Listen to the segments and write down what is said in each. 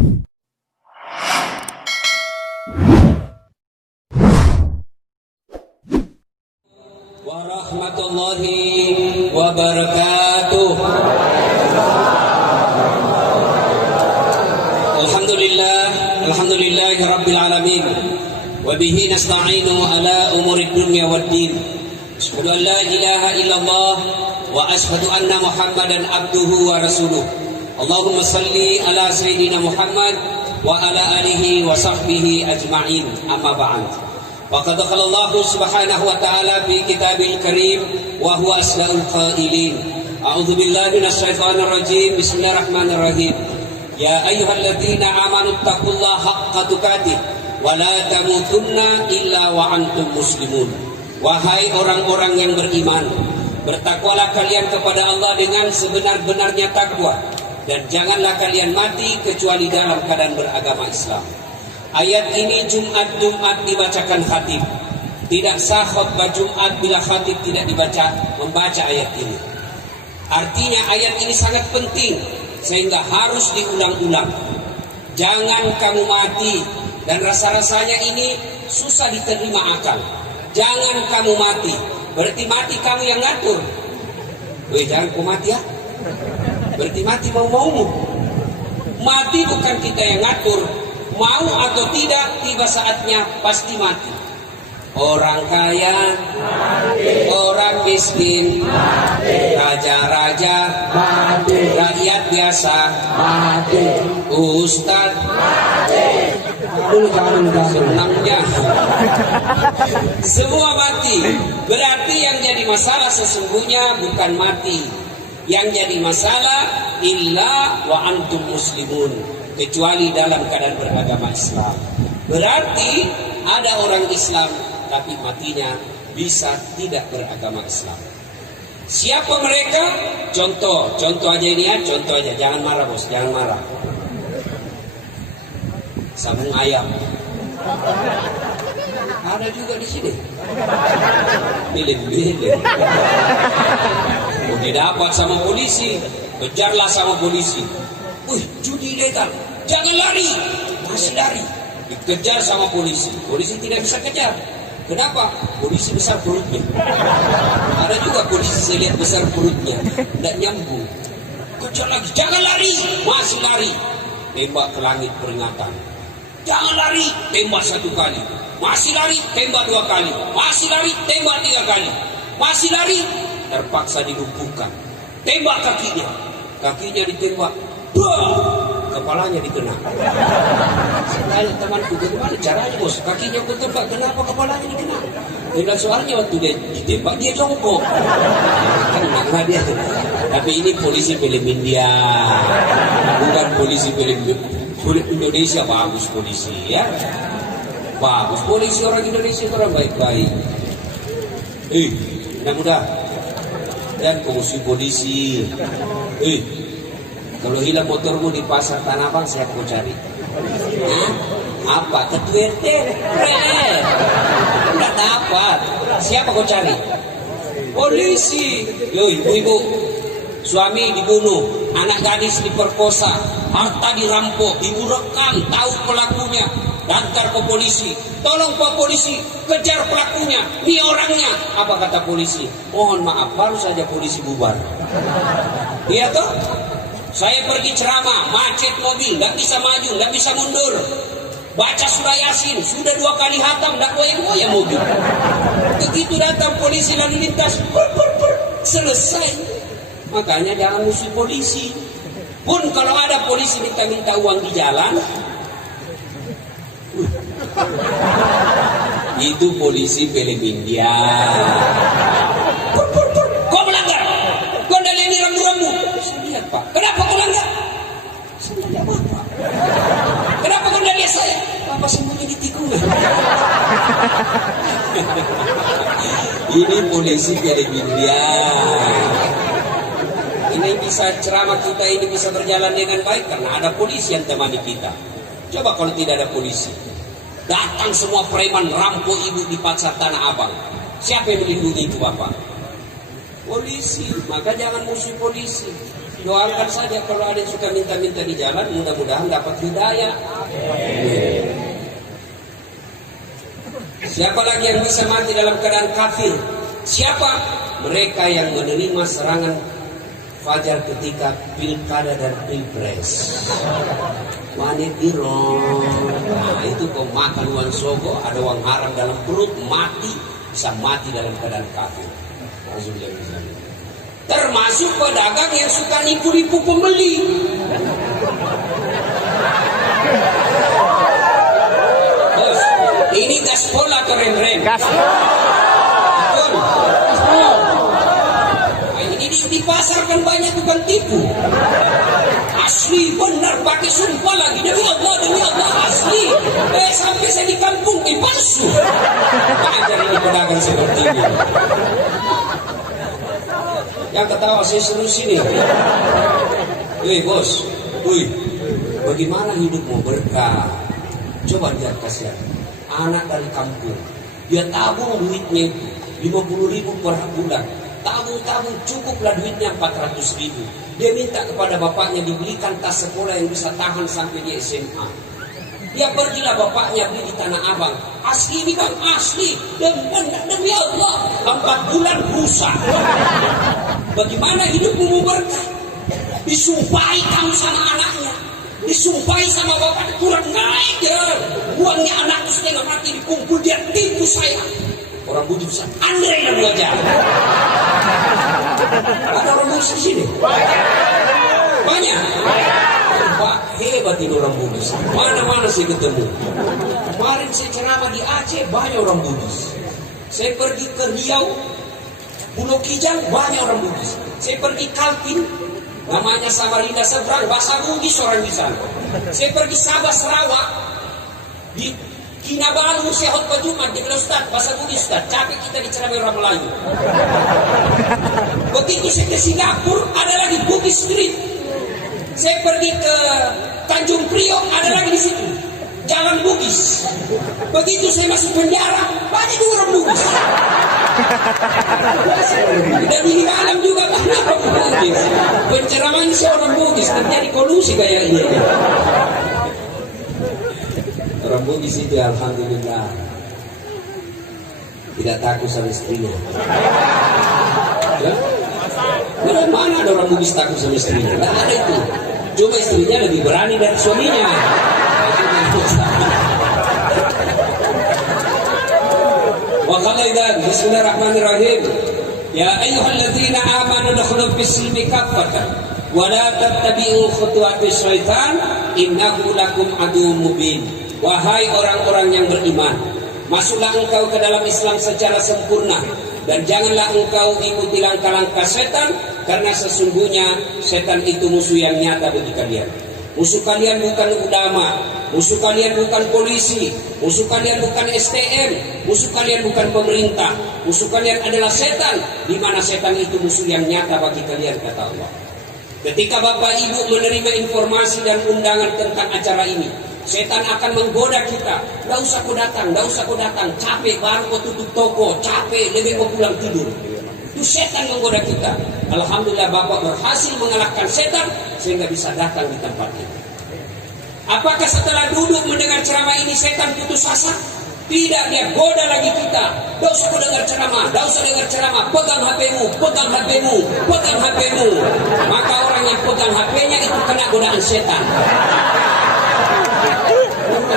Warahmatullahi wabarakatuh. Alhamdulillahi rabbil alamin. Wa bihi nasta'inu ala umurid dunya waddin. Asyhadu an la ilaha illallah wa asyhadu anna Muhammadan abduhu wa rasuluh. Allahumma salli ala sayyidina Muhammad wa ala alihi wa sahbihi ajma'in. Amma ba'd. Faqad qala Allah subhanahu wa ta'ala fi kitabil karim wa huwa asdaqul qailin. A'udzu billahi minasy syaithanir rajim. Bismillahirrahmanirrahim. Ya ayyuhalladzina amanu taqullaha haqqa tuqatih wa la tamutunna illa wa antum muslimun. Wahai orang-orang yang beriman, bertakwalah kalian kepada Allah dengan sebenar-benarnya takwa, dan janganlah kalian mati kecuali dalam keadaan beragama Islam. Ayat ini Jumat dibacakan khatib. Tidak sah khutbah Jumat bila khatib tidak membaca ayat ini. Artinya ayat ini sangat penting sehingga harus diulang-ulang. Jangan kamu mati, dan rasa-rasanya ini susah diterima akal. Jangan kamu mati, berarti mati kamu yang ngatur. Jangan kamu mati ya. Berarti mati mau-maumu. Mati bukan kita yang ngatur. Mau atau tidak, tiba saatnya pasti mati. Orang kaya mati, orang miskin mati, raja-raja mati, rakyat biasa mati, ustadz mati. Senangnya semua mati. Berarti yang jadi masalah sesungguhnya bukan mati. Yang jadi masalah illa wa antum muslimun, kecuali dalam keadaan beragama Islam. Berarti ada orang Islam tapi matinya bisa tidak beragama Islam. Siapa mereka? Contoh aja ini ya, contoh aja. Jangan marah bos, jangan marah. Sambung ayam. Ada juga di sini. Milih. Udah dapat sama polisi, kejarlah sama polisi. Judi ilegal, jangan lari, masih lari. Dikejar sama polisi, polisi tidak bisa kejar. Kenapa? Polisi besar perutnya. Ada juga polisi saya lihat besar perutnya, tidak nyambung. Kejar lagi, jangan lari, masih lari. Tembak ke langit peringatan. Jangan lari, tembak 1 kali. Masih lari, tembak 2 kali. Masih lari, tembak 3 kali. Masih lari, terpaksa dilumpuhkan. Tembak kakinya ditembak. Kepalanya dikena. Saya tanya temanku, bagaimana caranya bos? Kakinya aku tembak, kenapa kepalanya dikena? Dia bilang soalnya waktu dia ditembak dia jongkok. Karena dia. Tapi ini polisi film India, bukan polisi film Indonesia. Bagus polisi ya, bagus polisi orang Indonesia, orang baik-baik. Mudah-mudah dan fungsi polisi. Kalau hilang motormu di pasar Tanah Abang, saya mau cari. Apa? Ketua RT? Enggak dapat. Siapa kau cari? Polisi. Ibu-ibu, suami dibunuh, anak gadis diperkosa, harta dirampok, ibu rekam, tahu pelakunya, daftar ke polisi. Tolong Pak Polisi, kejar pelakunya, ini orangnya. Apa kata polisi? Mohon maaf, baru saja polisi bubar. Iya toh? Saya pergi ceramah, macet mobil, nggak bisa maju, nggak bisa mundur. Baca surah Yasin, sudah 2 kali hatam, nggak goyang-goyang mobil. Begitu datang polisi lalu lintas, selesai. Makanya jangan musuh polisi. Pun kalau ada polisi minta uang di jalan, itu polisi film India. Kau melanggar, kau dalih ini rambu-rambu. Saya lihat Pak, kenapa kau langgar? Saya tidak apa-apa. Kenapa kau dalih saya? Apa sembunyi di tikungan? Ini polisi film India. Ini bisa ceramah kita ini bisa berjalan dengan baik karena ada polisi yang temani kita. Coba kalau tidak ada polisi, datang semua preman rampok ibu di pasar Tanah Abang. Siapa yang melindungi itu Bapak? Polisi. Maka jangan musuh polisi. Doakan saja kalau ada yang suka minta-minta di jalan, mudah-mudahan dapat hidayah. Siapa lagi yang bisa mati dalam keadaan kafir? Siapa? Mereka yang menerima serangan fajar ketika pilkada dan pilpres. Manit dirong. Nah itu kau makan uang sogo, ada uang haram dalam perut, mati, bisa mati dalam keadaan kafir. Termasuk pedagang yang suka nipu-nipu pembeli. Bos, ini gaspol atau rem-rem? Gaspol. Ini dipasarkan banyak tukang tipu. Asli benar pakai sumpah lagi, demi Allah asli. Sampai saya di kampung palsu. Ajar ini pedagang seperti ini. Yang ketawa saya seru sini. Bos, bagaimana hidupmu berkah? Coba lihat kasihan. Anak dari kampung, dia tabung duitnya itu 50.000 per bulan. Tabung cukuplah duitnya 400.000. Dia minta kepada bapaknya dibelikan tas sekolah yang bisa tahan sampai di SMA. Dia pergilah bapaknya beli di Tanah Abang. Asli ini kan asli. Demi Allah 4 bulan rusak. Bagaimana hidupmu berkah? Disumpahi kamu sama anaknya, disumpahi sama bapak, kurang naik ya. Uangnya anakku setengah mati dikumpul, dia tipu saya. Orang budi besar, Andre dan wajah. Ada orang budi di sini? Banyak. Pak, hebat ini orang Bugis. Mana-mana saya ketemu. Kemarin saya ceramah di Aceh, banyak orang Bugis. Saya pergi ke Riau, Pulau Kijang, banyak orang Bugis. Saya pergi Kaltim, namanya Samarinda seberang, bahasa Bugis orang di sana. Saya pergi Sabah Sarawak, di Kinabalu saya khutbah Jumat, dia bilang Ustaz, bahasa Bugis Ustaz, capek kita diceramai orang Melayu. Begitu saya ke Singapura, ada lagi Bugis Street. Saya pergi ke Tanjung Priok, ada lagi di situ Jalan Bugis. Begitu saya masuk penjara, banyak juga orang Bugis. Dan di alam juga banyak orang Bugis. Penceraman seorang Bugis terjadi kolusi kayaknya. Orang Bugis itu alhamdulillah tidak takut sama istrinya. Ya? Mana ada orang Bugis takut sama istrinya? Tidak ada itu. Cuma istrinya lebih berani dari suaminya. Wa qala idan bismillahirrahmanirrahim. Ya ayyuhalladzina amanu dukhulu fis-silmi kaffatan wa la tattabi'u khutuwatis syaitan innahu lakum aduwwun mubin. Wahai orang-orang yang beriman, masuklah engkau ke dalam Islam secara sempurna dan janganlah engkau ikuti langkah-langkah setan, karena sesungguhnya setan itu musuh yang nyata bagi kalian. Musuh kalian bukan ulama, musuh kalian bukan polisi, musuh kalian bukan STM, musuh kalian bukan pemerintah, musuh kalian adalah setan, di mana setan itu musuh yang nyata bagi kalian, kata Allah. Ketika Bapak Ibu menerima informasi dan undangan tentang acara ini, setan akan menggoda kita. Gak usah kau datang, capek baru kau tutup toko, capek lebih kau pulang tidur. Itu setan menggoda kita. Alhamdulillah Bapak berhasil mengalahkan setan sehingga bisa datang di tempat ini. Apakah setelah duduk mendengar ceramah ini setan putus asa? Tidak, dia goda lagi kita. Gak usah kau dengar ceramah, pegang HP-mu, pegang HP-mu. Maka orang yang pegang HP-nya itu kena godaan setan.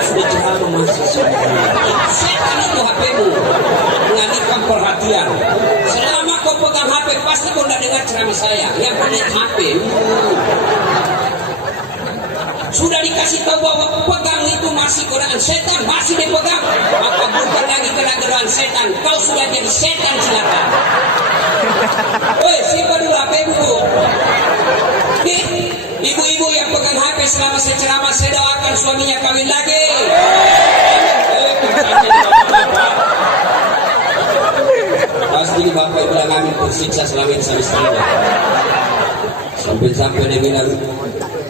Sudah ceramah masih setan itu HP-mu, mengalihkan perhatian. Selama kau pegang HP pasti kau tidak dengar ceramah saya. Yang pegang HP sudah dikasih tahu bahwa pegang itu masih godaan setan, masih dipegang, maka bukan lagi kena godaan setan, kau sudah jadi setan, silakan. Woi, simpan dulu HP-mu. Ibu-ibu yang pegang HP selama saya ceramah, saya doakan suaminya kawin lagi. Pasti bapak bilang kami tersiksa selama ini sama istrinya. Sampai dia bilang,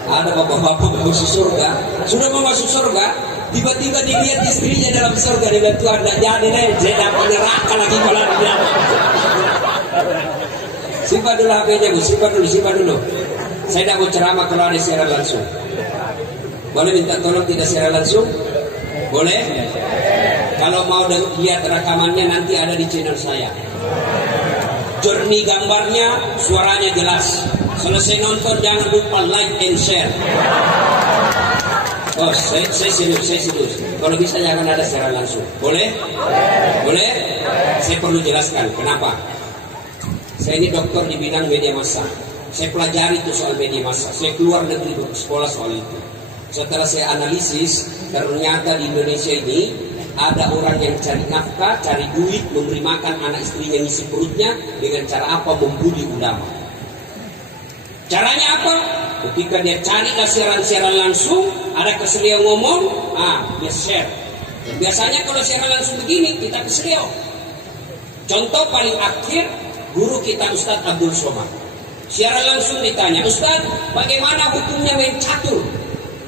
ada bapak-bapak masuk surga, sudah mau masuk surga, tiba-tiba dilihat istrinya dalam surga, dia bilang Tuhan tidak jadi deh, saya dapat neraka lagi kalau dia. Simpan dulu HP-nya, simpan dulu. Saya tidak mau ceramah kalau ada siaran langsung. Boleh minta tolong tidak siaran langsung? Boleh? Kalau mau lihat rekamannya nanti ada di channel saya. Jernih gambarnya, suaranya jelas. Selesai nonton jangan lupa like and share. Oh, saya serius. Kalau bisa jangan ada siaran langsung. Boleh? Boleh? Saya perlu jelaskan kenapa. Saya ini dokter di bidang media massa. Saya pelajari itu soal media massa. Saya keluar negeri bersekolah soal itu. Setelah saya analisis, ternyata di Indonesia ini ada orang yang cari nafkah, cari duit, memberi makan anak istrinya, ngisi perutnya dengan cara apa? Membuli ulama. Caranya apa? Ketika dia cari siaran-siaran langsung, ada keselio ngomong, dia share. Dan biasanya kalau siaran langsung begini, kita keselio. Contoh paling akhir, guru kita Ustadz Abdul Somad. Siaran langsung ditanya, Ustadz, bagaimana hukumnya main catur?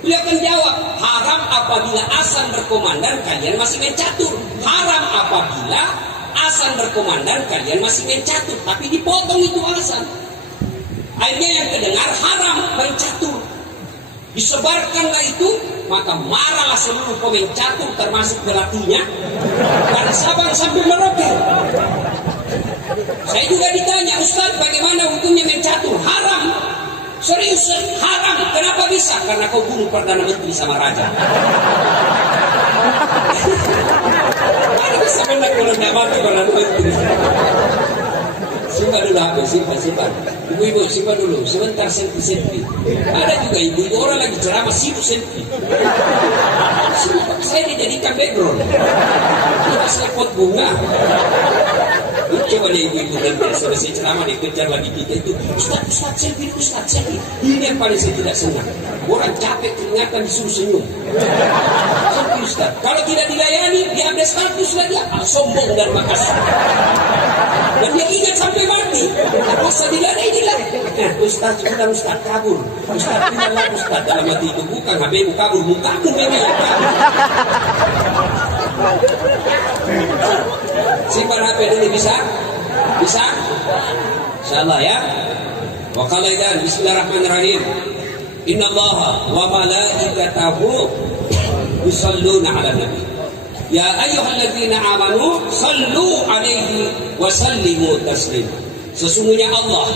Beliau akan jawab, haram apabila azan berkumandang kalian masih main catur. Haram apabila azan berkumandang kalian masih main catur. Tapi dipotong itu azan. Akhirnya yang kedengar haram main catur. Disebarkanlah itu, maka marahlah seluruh pemain catur termasuk pelatihnya. Dari Sabang sampai Merauke. Saya juga ditanya, Ustaz bagaimana hukumnya main catur? Haram. Serius, haram. Kenapa bisa? Karena kau bunuh Perdana Menteri sama Raja. Mana bisa menang kalau tidak mati Perdana Menteri? Simpan dulu HP, simpan. Ibu-ibu simpan dulu, sebentar selfie. Ada juga ibu-ibu orang lagi ceramah sibuk selfie. Saya dijadikan background. Kita selapot bunga. Coba deh ibu-ibu dan selesai ceramah dikejar lagi kita itu, Ustaz selfie. Ini yang paling saya tidak senang. Orang capek keringatan disuruh senyum. Selfie Ustaz. Kalau tidak dilayani, dia ambil status lagi. Sombong dan makasih. Dan dia ingat sampai mati. Masa dilayani lah. Ustaz sudah Ustaz kabur. Ustaz tidak Ustaz dalam hati itu bukan HBmu kabur, mukamu memang yang kabur. Simpan HP dulu bisa? Bisa? Insyaallah ya. Wa qala idan bismillahirrahmanirrahim. Innallaha wa malaikatahu yusholluna 'alan nabi. Ya ayyuhalladzina amanu shallu 'alaihi wa sallimu taslima. Sesungguhnya Allah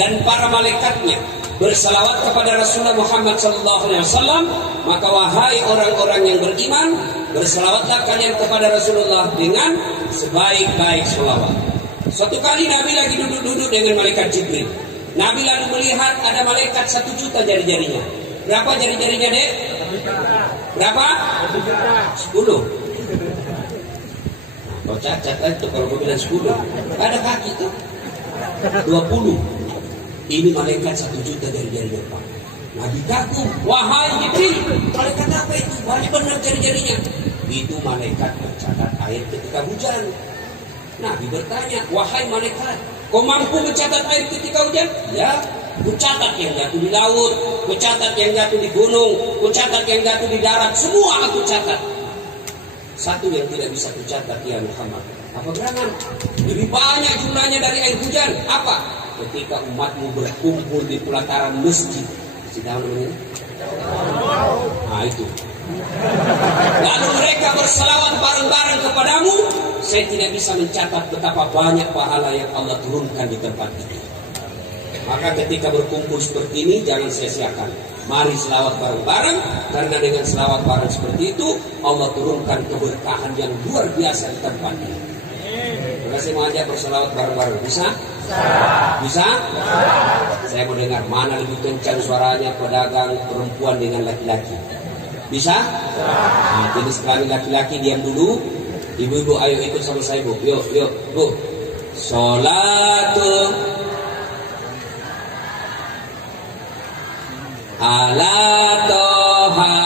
dan para malaikatnya bersalawat kepada Rasulullah Muhammad SAW. Maka wahai orang-orang yang beriman, bersalawatlah kalian kepada Rasulullah dengan sebaik-baik salawat. Suatu kali Nabi lagi duduk-duduk dengan malaikat Jibril. Nabi lalu melihat ada malaikat 1 juta jari-jarinya. Berapa jari-jarinya, Dek? Berapa? 10. Kau cacat itu kalau kau bilang 10. Ada kaki tuh 20. Ini malaikat 1 juta jari-jarinya, Pak. Nabi kagum, wahai Jibril, malaikat apa itu? Banyak benar jari-jarinya. Itu malaikat mencatat air ketika hujan. Nabi bertanya, wahai malaikat, kau mampu mencatat air ketika hujan? Ya, ku catat yang jatuh di laut, ku catat yang jatuh di gunung, ku catat yang jatuh di darat, semua aku catat. Satu yang tidak bisa ku catat, ya Muhammad. Apa gerangan? Lebih banyak jumlahnya dari air hujan. Apa? Ketika umatmu berkumpul di pelataran masjid. Tahu namanya? Nah itu. Lalu mereka berselawat bareng-bareng kepadamu. Saya tidak bisa mencatat betapa banyak pahala yang Allah turunkan di tempat ini. Maka ketika berkumpul seperti ini jangan sia-siakan. Mari selawat bareng-bareng. Karena dengan selawat bareng seperti itu Allah turunkan keberkahan yang luar biasa di tempat ini. Maka saya mau ajak berselawat bareng-bareng. Bisa? Bisa? Saya mau dengar mana lebih kencang suaranya pedagang perempuan dengan laki-laki. Bisa? Nah, jenis kelamin laki-laki diam dulu. Ibu-ibu ayo ikut sama saya, Bu. Yuk, Bu. Sholatu ala toha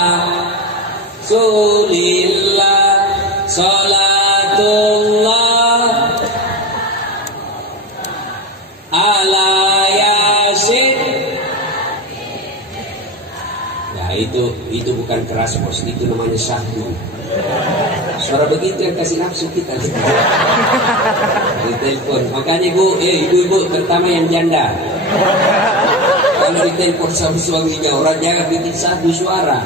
sulillah sholatullah ala yasin. Ya itu bukan keras, Bos. Itu namanya syahdu. Suara begitu yang kasih nafsu kita di telepon. Makanya ibu-ibu terutama yang janda, kalau ditelepon sama suaminya orang jangan bikin satu suara.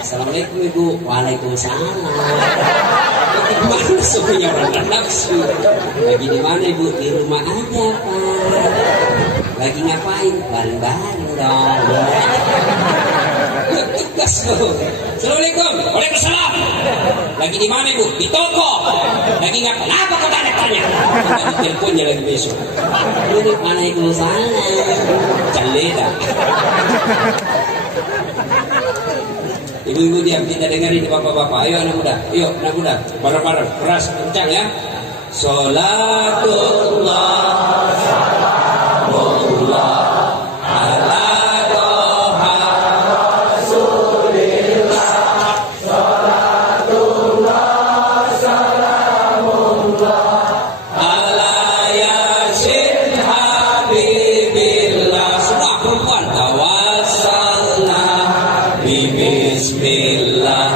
Assalamualaikum ibu. Waalaikumsalam. Bagaimana suaminya orang nafsu? Lagi di mana ibu? Di rumah aja pak. Lagi ngapain? Baring-baring dong. Tegas loh. Assalamualaikum. Waalaikumsalam. Lagi di mana ibu? Di toko. Lagi ngapain? Apa kau tanya-tanya? Di teleponnya lagi besok. Ini Waalaikumsalam. Caleda. Ibu-ibu diam, kita dengerin bapak-bapak. Ayo anak muda, ayo anak muda, bareng-bareng, keras, kencang ya. Salatullah, salamullah, ala toha rasulillah. Salatullah, salamullah, ala yasin habibillah. Semua perempuan tawassalna bismillah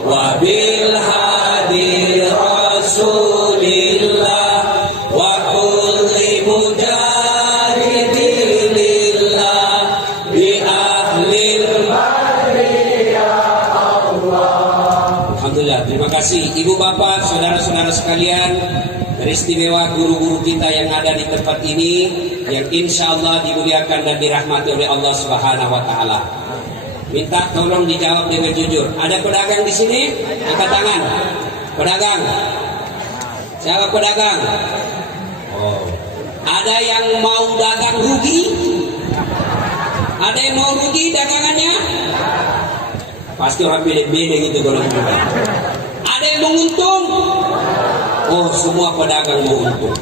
wa bil hadi rasulillah wa kulli mujahidillah bi ahlil badri ya Allah. Alhamdulillah, terima kasih ibu bapak saudara-saudara sekalian, beristimewa guru-guru kita yang ada di tempat ini yang insya Allah dimuliakan dan dirahmati oleh Allah Subhanahu wa taala. Minta tolong dijawab dengan jujur. Ada pedagang di sini? Angkat tangan. Pedagang. Siapa pedagang? Oh. Ada yang mau dagang rugi? Ada yang mau rugi dagangannya? Pasti orang beda-beda gitu kalau gitu. Ada yang mau untung? Oh, semua pedagang mau untung.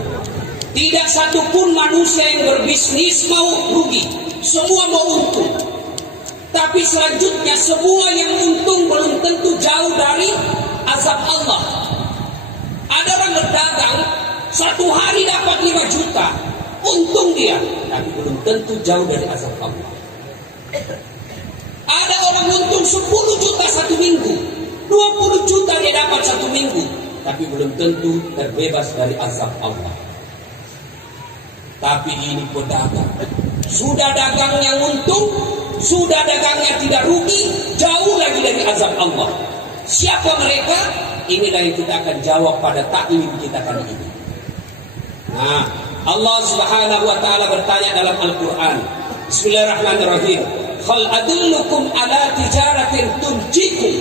Tidak satupun manusia yang berbisnis mau rugi. Semua mau untung. Tapi selanjutnya semua yang untung belum tentu jauh dari azab Allah. Ada orang berdagang satu hari dapat 5 juta, untung dia, tapi belum tentu jauh dari azab Allah. Ada orang untung 10 juta satu minggu, 20 juta dia dapat satu minggu, tapi belum tentu terbebas dari azab Allah. Tapi ini pedagang, sudah dagangnya untung, sudah dagangnya tidak rugi, jauh lagi dari azab Allah. Siapa mereka? Inilah yang kita akan jawab pada taklim kita kali ini. Nah, Allah Subhanahu wa taala bertanya dalam Al-Qur'an. Bismillahirrahmanirrahim. Hal adullukum ala tijaratin tunjikum.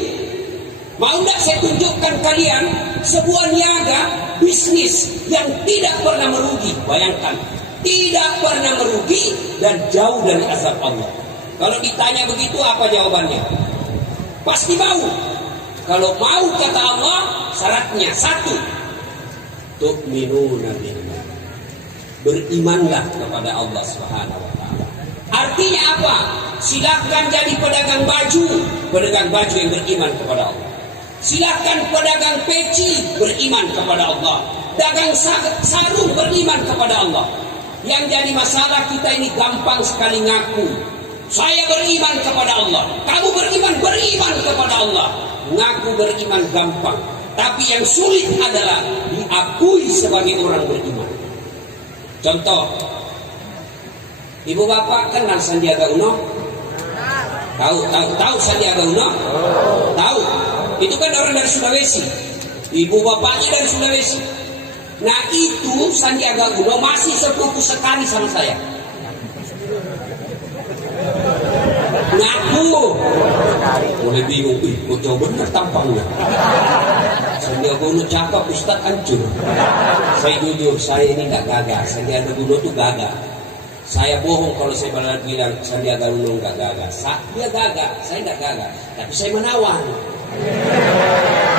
Mau enggak saya tunjukkan kalian sebuah niaga bisnis yang tidak pernah merugi? Bayangkan, tidak pernah merugi dan jauh dari azab Allah. Kalau ditanya begitu apa jawabannya? Pasti mau. Kalau mau kata Allah, syaratnya 1. Tu'minuna billah. Berimanlah kepada Allah Subhanahu wa taala. Artinya apa? Silakan jadi pedagang baju yang beriman kepada Allah. Silakan pedagang peci beriman kepada Allah. Dagang sarung beriman kepada Allah. Yang jadi masalah kita ini gampang sekali ngaku. Saya beriman kepada Allah. Kamu beriman kepada Allah. Ngaku beriman gampang. Tapi yang sulit adalah diakui sebagai orang beriman. Contoh, ibu bapak kenal Sandiaga Uno? Tahu Sandiaga Uno? Tahu. Itu kan orang dari Sulawesi. Ibu bapaknya dari Sulawesi. Nah itu Sandiaga Uno masih sepupu sekali sama saya. Ngaku. Mulai bingung, kok jauh benar tampangnya. Sandiaga Uno cakap, Ustaz hancur. Saya jujur, saya ini gak gagah. Sandiaga Uno tuh gagah. Saya bohong kalau saya bilang Sandiaga Uno gak gagah. Dia gagah, saya gak gagah. Tapi saya menawan.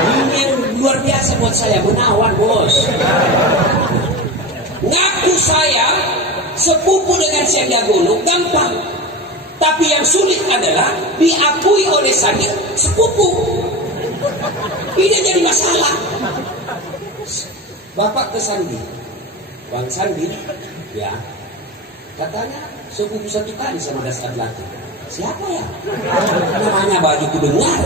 Ini yang luar biasa buat saya, menawan bos. Ngaku saya sepupu dengan Sandiaga Uno gampang. Tapi yang sulit adalah diakui oleh Sandi sepupu. Ini jadi masalah. Bapak ke Sandi, Bang Sandi, ya, katanya sepupu satu kali sama Dasar Laki. Siapa ya? Namanya baju kudengar.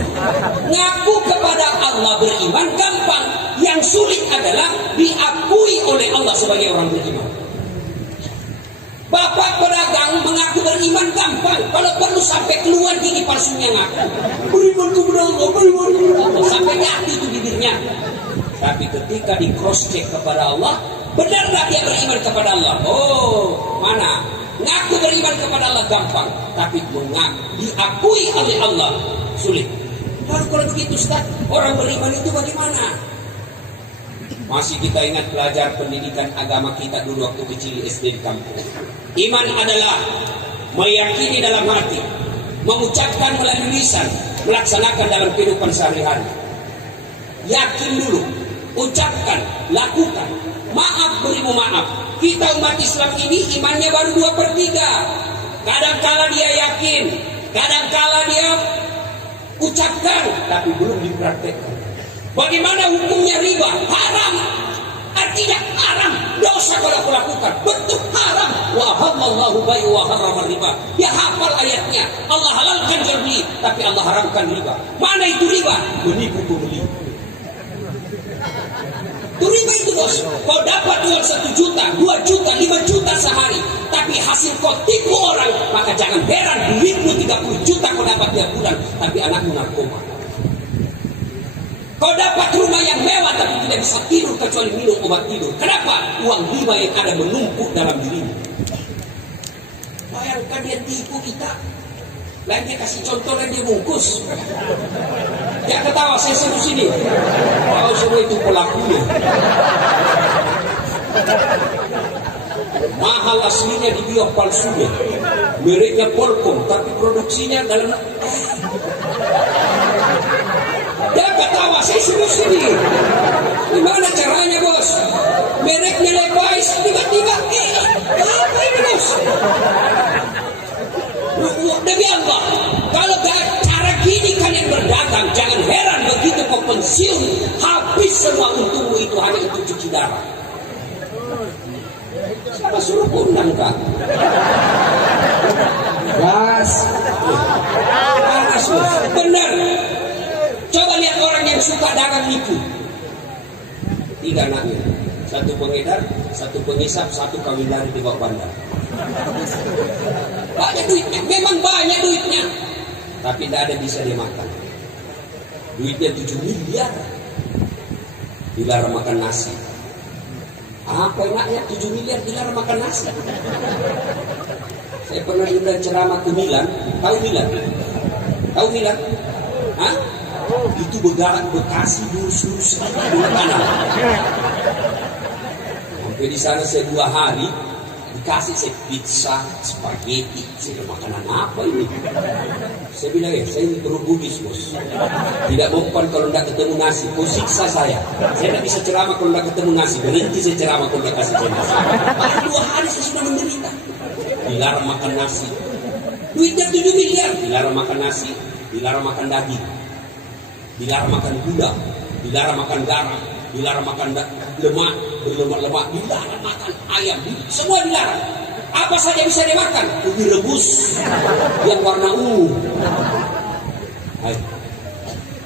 Ngaku kepada Allah beriman gampang. Yang sulit adalah diakui oleh Allah sebagai orang beriman. Bapak pedagang mengaku beriman gampang, kalau perlu sampai keluar gigi palsunya ngaku. Beriman kepada Allah, beriman kepada Allah, sampai jatuh itu bibirnya. Tapi ketika di cross check kepada Allah, benarlah dia beriman kepada Allah? Oh, mana? Ngaku beriman kepada Allah gampang, tapi diakui oleh Allah sulit. Lalu kalau begitu Ustaz, orang beriman itu bagaimana? Masih kita ingat pelajar pendidikan agama kita dulu waktu kecil SD di kampung. Iman adalah meyakini dalam hati, mengucapkan melalui lisan, melaksanakan dalam kehidupan sehari-hari. Yakin dulu, ucapkan, lakukan. Maaf berimu maaf. Kita umat Islam ini imannya baru 2/3. Kadangkala dia yakin, kadangkala dia ucapkan, tapi belum dipraktekkan. Bagaimana hukumnya riba? Haram. Artinya haram, dosa kalau aku lakukan, betul haram. Wa halallahu bai wa harrama riba. Dia hafal ayatnya. Allah halalkan jual beli, tapi Allah haramkan riba. Mana itu riba? Menipu pembeli. Itu riba itu bos. Kau dapat uang 1 juta, 2 juta, 5 juta sehari, tapi hasil kau tipu orang, maka jangan heran duitmu 30 juta kau dapat tiap bulan, tapi anakmu narkoba. Kau dapat rumah yang mewah tapi tidak bisa tidur kecuali minum obat tidur. Kenapa? Uang riba yang ada menumpuk dalam dirimu. Bayangkan dia tipu kita. Lain dia kasih contoh dan dia bungkus. Dia ketawa, saya seru sini. Kau semua itu pelakunya. Mahal aslinya di biok palsunya. Mereknya Polkom, tapi produksinya dalam... Dia ketawa, saya seru sini. Gimana caranya bos? Mereknya Levi's, tiba-tiba apa ini bos? Demi Allah, kalau cara gini kalian berdagang, jangan heran begitu kau pensiun, habis semua untungmu itu hanya untuk cuci darah. Siapa suruh undang kak? Gas, panas bos, benar. Coba lihat orang yang suka dagang nipu. 3 anaknya, 1 pengedar, 1 pengisap, 1 kawin lari di bawah bandar. Banyak duitnya, memang banyak duitnya, tapi tidak ada bisa dimakan. Duitnya 7 miliar, dilarang makan nasi. Apa enaknya 7 miliar dilarang makan nasi? Saya pernah diundang ceramah ke Milan. Tahu Milan? Tahu Milan? Hah? Itu begaran Bekasi lurus-lurus dulu kanan. Sampai di sana saya 2 hari dikasih saya pizza, spaghetti, saya makanan apa ini? Saya bilang saya ini berubudis bos. Tidak mempan kalau tidak ketemu nasi, kau siksa saya. Saya tidak bisa ceramah kalau tidak ketemu nasi. Berhenti saya ceramah kalau tidak kasih saya nasi. Baru 2 hari saya sudah menderita. Dilarang makan nasi. Duitnya 7 miliar. Dilarang makan nasi, dilarang makan daging, dilarang makan gula, dilarang makan garam, dilarang makan lemak, berlemak-lemak, dilarang makan ayam, semua dilarang. Apa saja bisa dimakan? Ubi rebus yang warna ungu.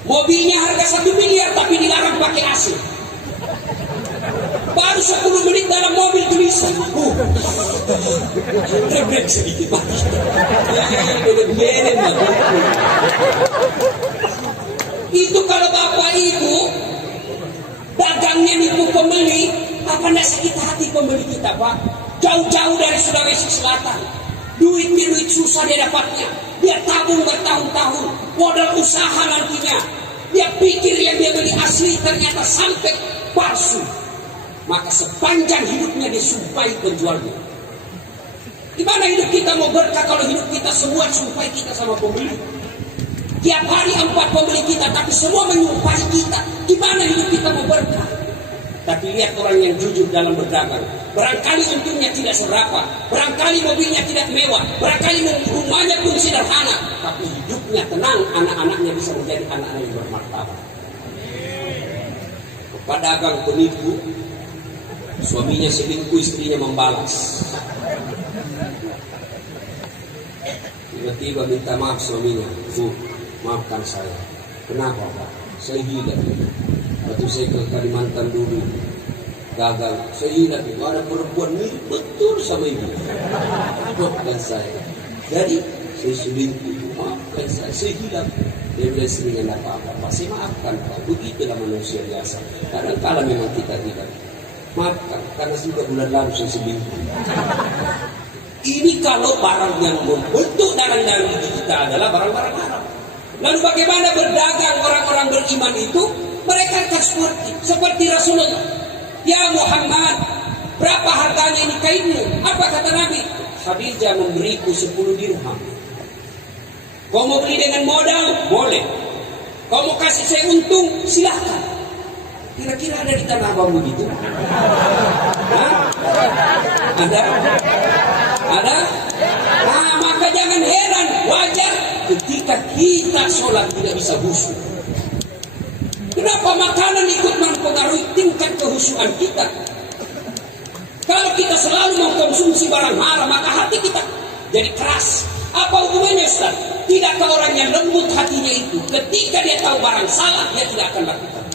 Mobilnya harga 1 miliar tapi dilarang pakai AC. Baru 10 menit dalam mobil tulisan. Rebrek sedikit mati. Itu kalau bapak ibu dagangnya nipu pembeli, apa tidak sakit hati pembeli kita pak? Jauh-jauh dari Sulawesi Selatan, duitnya duit susah dia dapatnya, dia tabung bertahun-tahun, modal usaha nantinya, dia pikir yang dia beli asli ternyata sampai palsu, maka sepanjang hidupnya dia sumpahi penjualnya. Gimana hidup kita mau berkah kalau hidup kita semua sumpahi kita sama pembeli? Tiap hari 4 pembeli kita, tapi semua menyumpahi kita. Gimana hidup kita mau berkah? Tapi lihat orang yang jujur dalam berdagang. Barangkali untungnya tidak seberapa, barangkali mobilnya tidak mewah, barangkali rumahnya pun sederhana, tapi hidupnya tenang, anak-anaknya bisa menjadi anak-anak yang bermartabat. Pedagang penipu, suaminya selingkuh, istrinya membalas. Tiba-tiba minta maaf suaminya, Bu, maafkan saya. Kenapa Pak? Saya gila. Waktu saya ke Kalimantan dulu, Gagal. Saya ingat itu ada perempuan mirip betul sama ibu. Maafkan saya. Jadi saya selingkuh. Maafkan saya hilang. Dia bilang sering apa-apa. Saya maafkan Pak. Begitulah manusia biasa. Kadang-kala memang kita tidak. Maafkan. Karena sudah bulan lalu saya selingkuh. Ini kalau barang yang membentuk dalam diri kita adalah barang-barang haram. Lalu bagaimana berdagang orang-orang beriman itu? Mereka akan seperti Rasulullah. Ya Muhammad, berapa harganya ini kainmu? Apa kata Nabi? Khadijah memberiku 10 dirham. Kau mau beli dengan modal? Boleh. Kau mau kasih saya untung? Silahkan. Kira-kira ada di tanah abang begitu? Hah? Ada? Ada? Nah, maka jangan heran, wajar ketika kita sholat tidak bisa khusyuk. Kenapa makanan ikut mempengaruhi tingkat kehusyuan kita? Kalau kita selalu mengkonsumsi barang haram, maka hati kita jadi keras. Apa hubungannya, Ustaz? Tidakkah orang yang lembut hatinya itu, ketika dia tahu barang salah, dia tidak akan lakukan.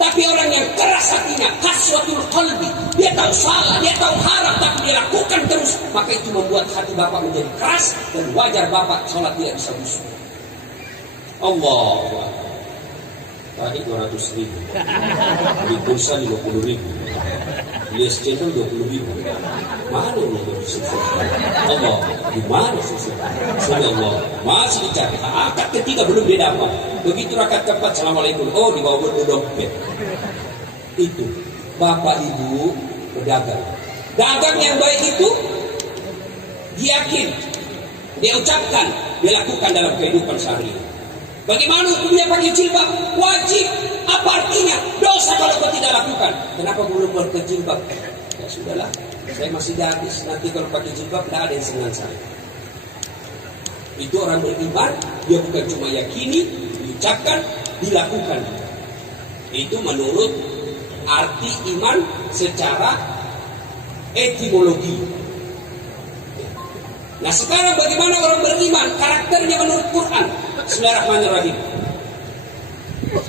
Tapi orang yang keras hatinya, qaswatul qalbi, dia tahu salah, dia tahu haram, tapi dia lakukan terus, maka itu membuat hati bapak menjadi keras, dan wajar bapak sholat tidak bisa khusyuk. Allah. Tadi 200.000, beli pulsa 50.000, beli es cendol 20.000. Mana ini bisa? Allah, di mana sih? Allah, masih dicari. Akad ketiga belum dia dapat. Begitu rakaat keempat, assalamualaikum. Oh, di bawah dompet. Itu bapak ibu berdagang. Dagang yang baik itu yakin, dia ucapkan, dia lakukan dalam kehidupan sehari. Bagaimana hukumnya pakai jilbab? Wajib. Apa artinya? Dosa kalau kau tidak lakukan. Kenapa belum pakai jilbab? Ya sudahlah, saya masih gadis. Nanti kalau pakai jilbab tidak ada yang senang saya. Itu orang beriman. Dia bukan cuma yakini, diucapkan, dilakukan. Itu menurut arti iman secara etimologi. Nah sekarang bagaimana orang beriman? Karakternya menurut Quran. Bismillahirrahmanirrahim.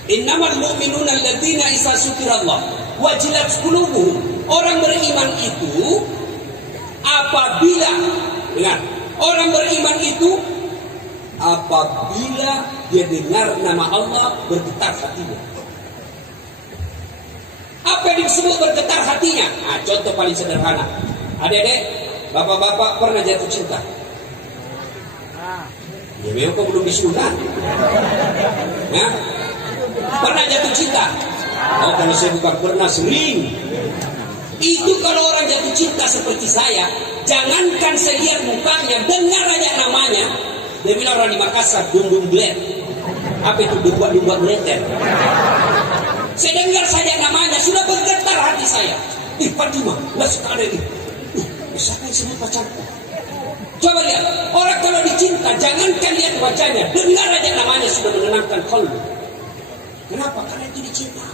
Innamal mu'minuna alladzina idza dzukirallah wajilat qulubuhum. Orang beriman itu apabila, dengar, orang beriman itu apabila dia dengar nama Allah bergetar hatinya. Apa yang disebut bergetar hatinya? Nah, contoh paling sederhana. Adik-adik, bapak-bapak pernah jatuh cinta? Ya memang kau belum disunat. Ya? Pernah jatuh cinta? Oh, kalau saya bukan pernah, sering. Itu kalau orang jatuh cinta seperti saya, jangankan saya lihat mukanya, dengar aja namanya. Dia bilang orang di Makassar, dumbung gled. Apa itu dumba-dumba gleder? Saya dengar saja namanya, sudah bergetar hati saya. Fatimah, nggak suka ada ini. Siapa yang sebut pacarku? Coba lihat, orang kalau dicinta, jangankan lihat wajahnya, dengar aja namanya sudah menenangkan kalbu. Kenapa? Karena itu dicinta.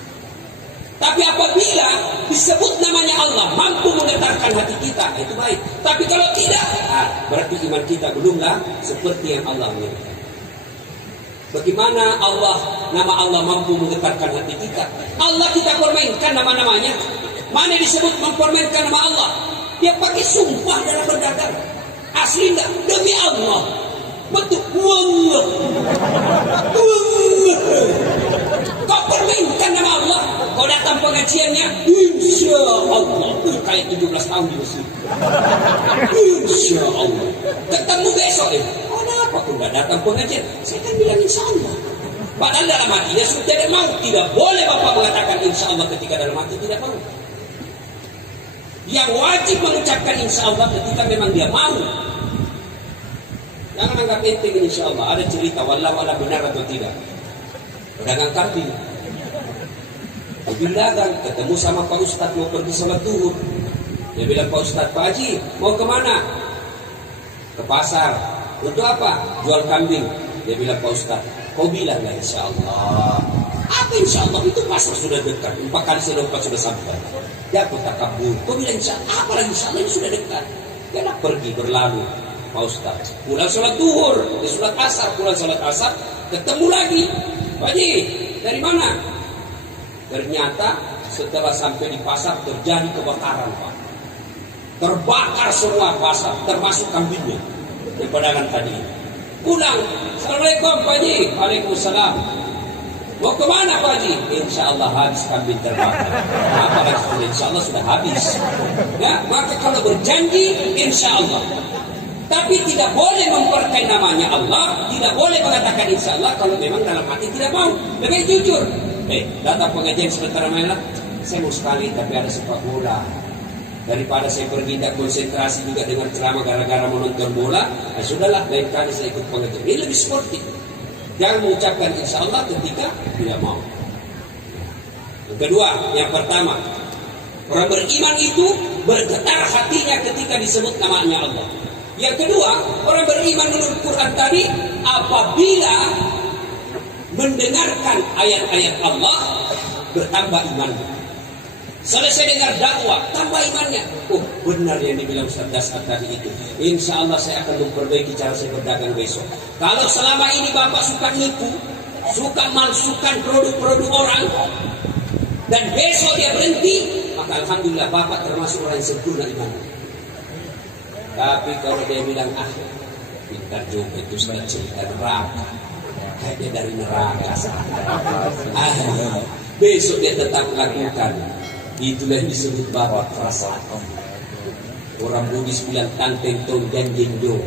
Tapi apabila disebut namanya Allah, mampu menggetarkan hati kita, itu baik. Tapi kalau tidak, berarti iman kita belumlah seperti yang Allah inginkan. Bagaimana nama Allah mampu menggetarkan hati kita? Allah kita permainkan nama-namanya. Mana disebut mempermainkan nama Allah? Dia pakai sumpah dalam berdagang. Asli enggak? Demi Allah. Betul. Wallah. Kau permainkan nama Allah. Kau datang pengajiannya, insya Allah. Kayak 17 tahun di Mesir. Insya Allah. Ketemu besok deh. Kenapa kau enggak datang pengajian? Saya kan bilang insya Allah. Padahal dalam hatinya sudah tidak mau. Tidak boleh Bapak mengatakan insya Allah ketika dalam hati tidak mau. Yang wajib mengucapkan insya Allah ketika memang dia mau. Jangan anggap enteng insya Allah. Ada cerita wallahu a'lam benar atau tidak. Pedagang kambing. Dia dagang, ketemu sama Pak Ustadz mau pergi sholat duhur. Dia bilang, Pak Ustadz, Pak Haji mau kemana? Ke pasar. Untuk apa? Jual kambing. Dia bilang, Pak Ustadz, kau bilang lah insya Allah. Apa insya Allah? Itu pasar sudah dekat. 4 kali saya lompat sudah sampai. Ya aku tak kabur. Kau bilang insya Allah. Apa lagi insya Allah ini sudah dekat. Dia nak pergi berlalu. Pak Ustadz pulang sholat duhur, dia sholat asar, pulang sholat asar, ketemu lagi. Pak Haji, dari mana? Ternyata setelah sampai di pasar terjadi kebakaran, Pak. Terbakar semua pasar, termasuk kambingnya di pedagang tadi. Pulang, Assalamualaikum Pak Haji. Waalaikumsalam. Mau kemana Pak Haji? Insya Allah habis kambing terbakar. Apalagi sudah insya Allah sudah habis. Ya, maka kalau berjanji insya Allah. Tapi tidak boleh memperkai namanya Allah, tidak boleh mengatakan insya Allah kalau memang dalam hati tidak mau. Lebih jujur. Datang pengajian sebentar mainlah. Saya mau sekali tapi ada sepak bola. Daripada saya pergi tidak konsentrasi juga dengan ceramah gara-gara menonton bola, sudahlah lain kali saya ikut pengajian. Ini lebih sportif. Jangan mengucapkan insya Allah ketika tidak mau. Yang kedua, yang pertama, orang beriman itu bergetar hatinya ketika disebut namanya Allah. Yang kedua, orang beriman menurut Quran tadi apabila mendengarkan ayat-ayat Allah bertambah imannya. Selesai dengar dakwah, tambah imannya. Oh, benar yang dibilang Ustaz Dasar tadi itu. Insya Allah saya akan memperbaiki cara saya berdagang besok. Kalau selama ini Bapak suka nipu, suka malsukan produk-produk orang, dan besok dia berhenti, maka Alhamdulillah Bapak termasuk orang yang sempurna imannya. Tapi kalau dia bilang, pintar juga itu sudah cerita neraka. Kayaknya dari neraka saja. Besok dia tetap lakukan. Itulah yang disebut bapak perasaan. Orang Bugis bilang tanteng tong janjing do.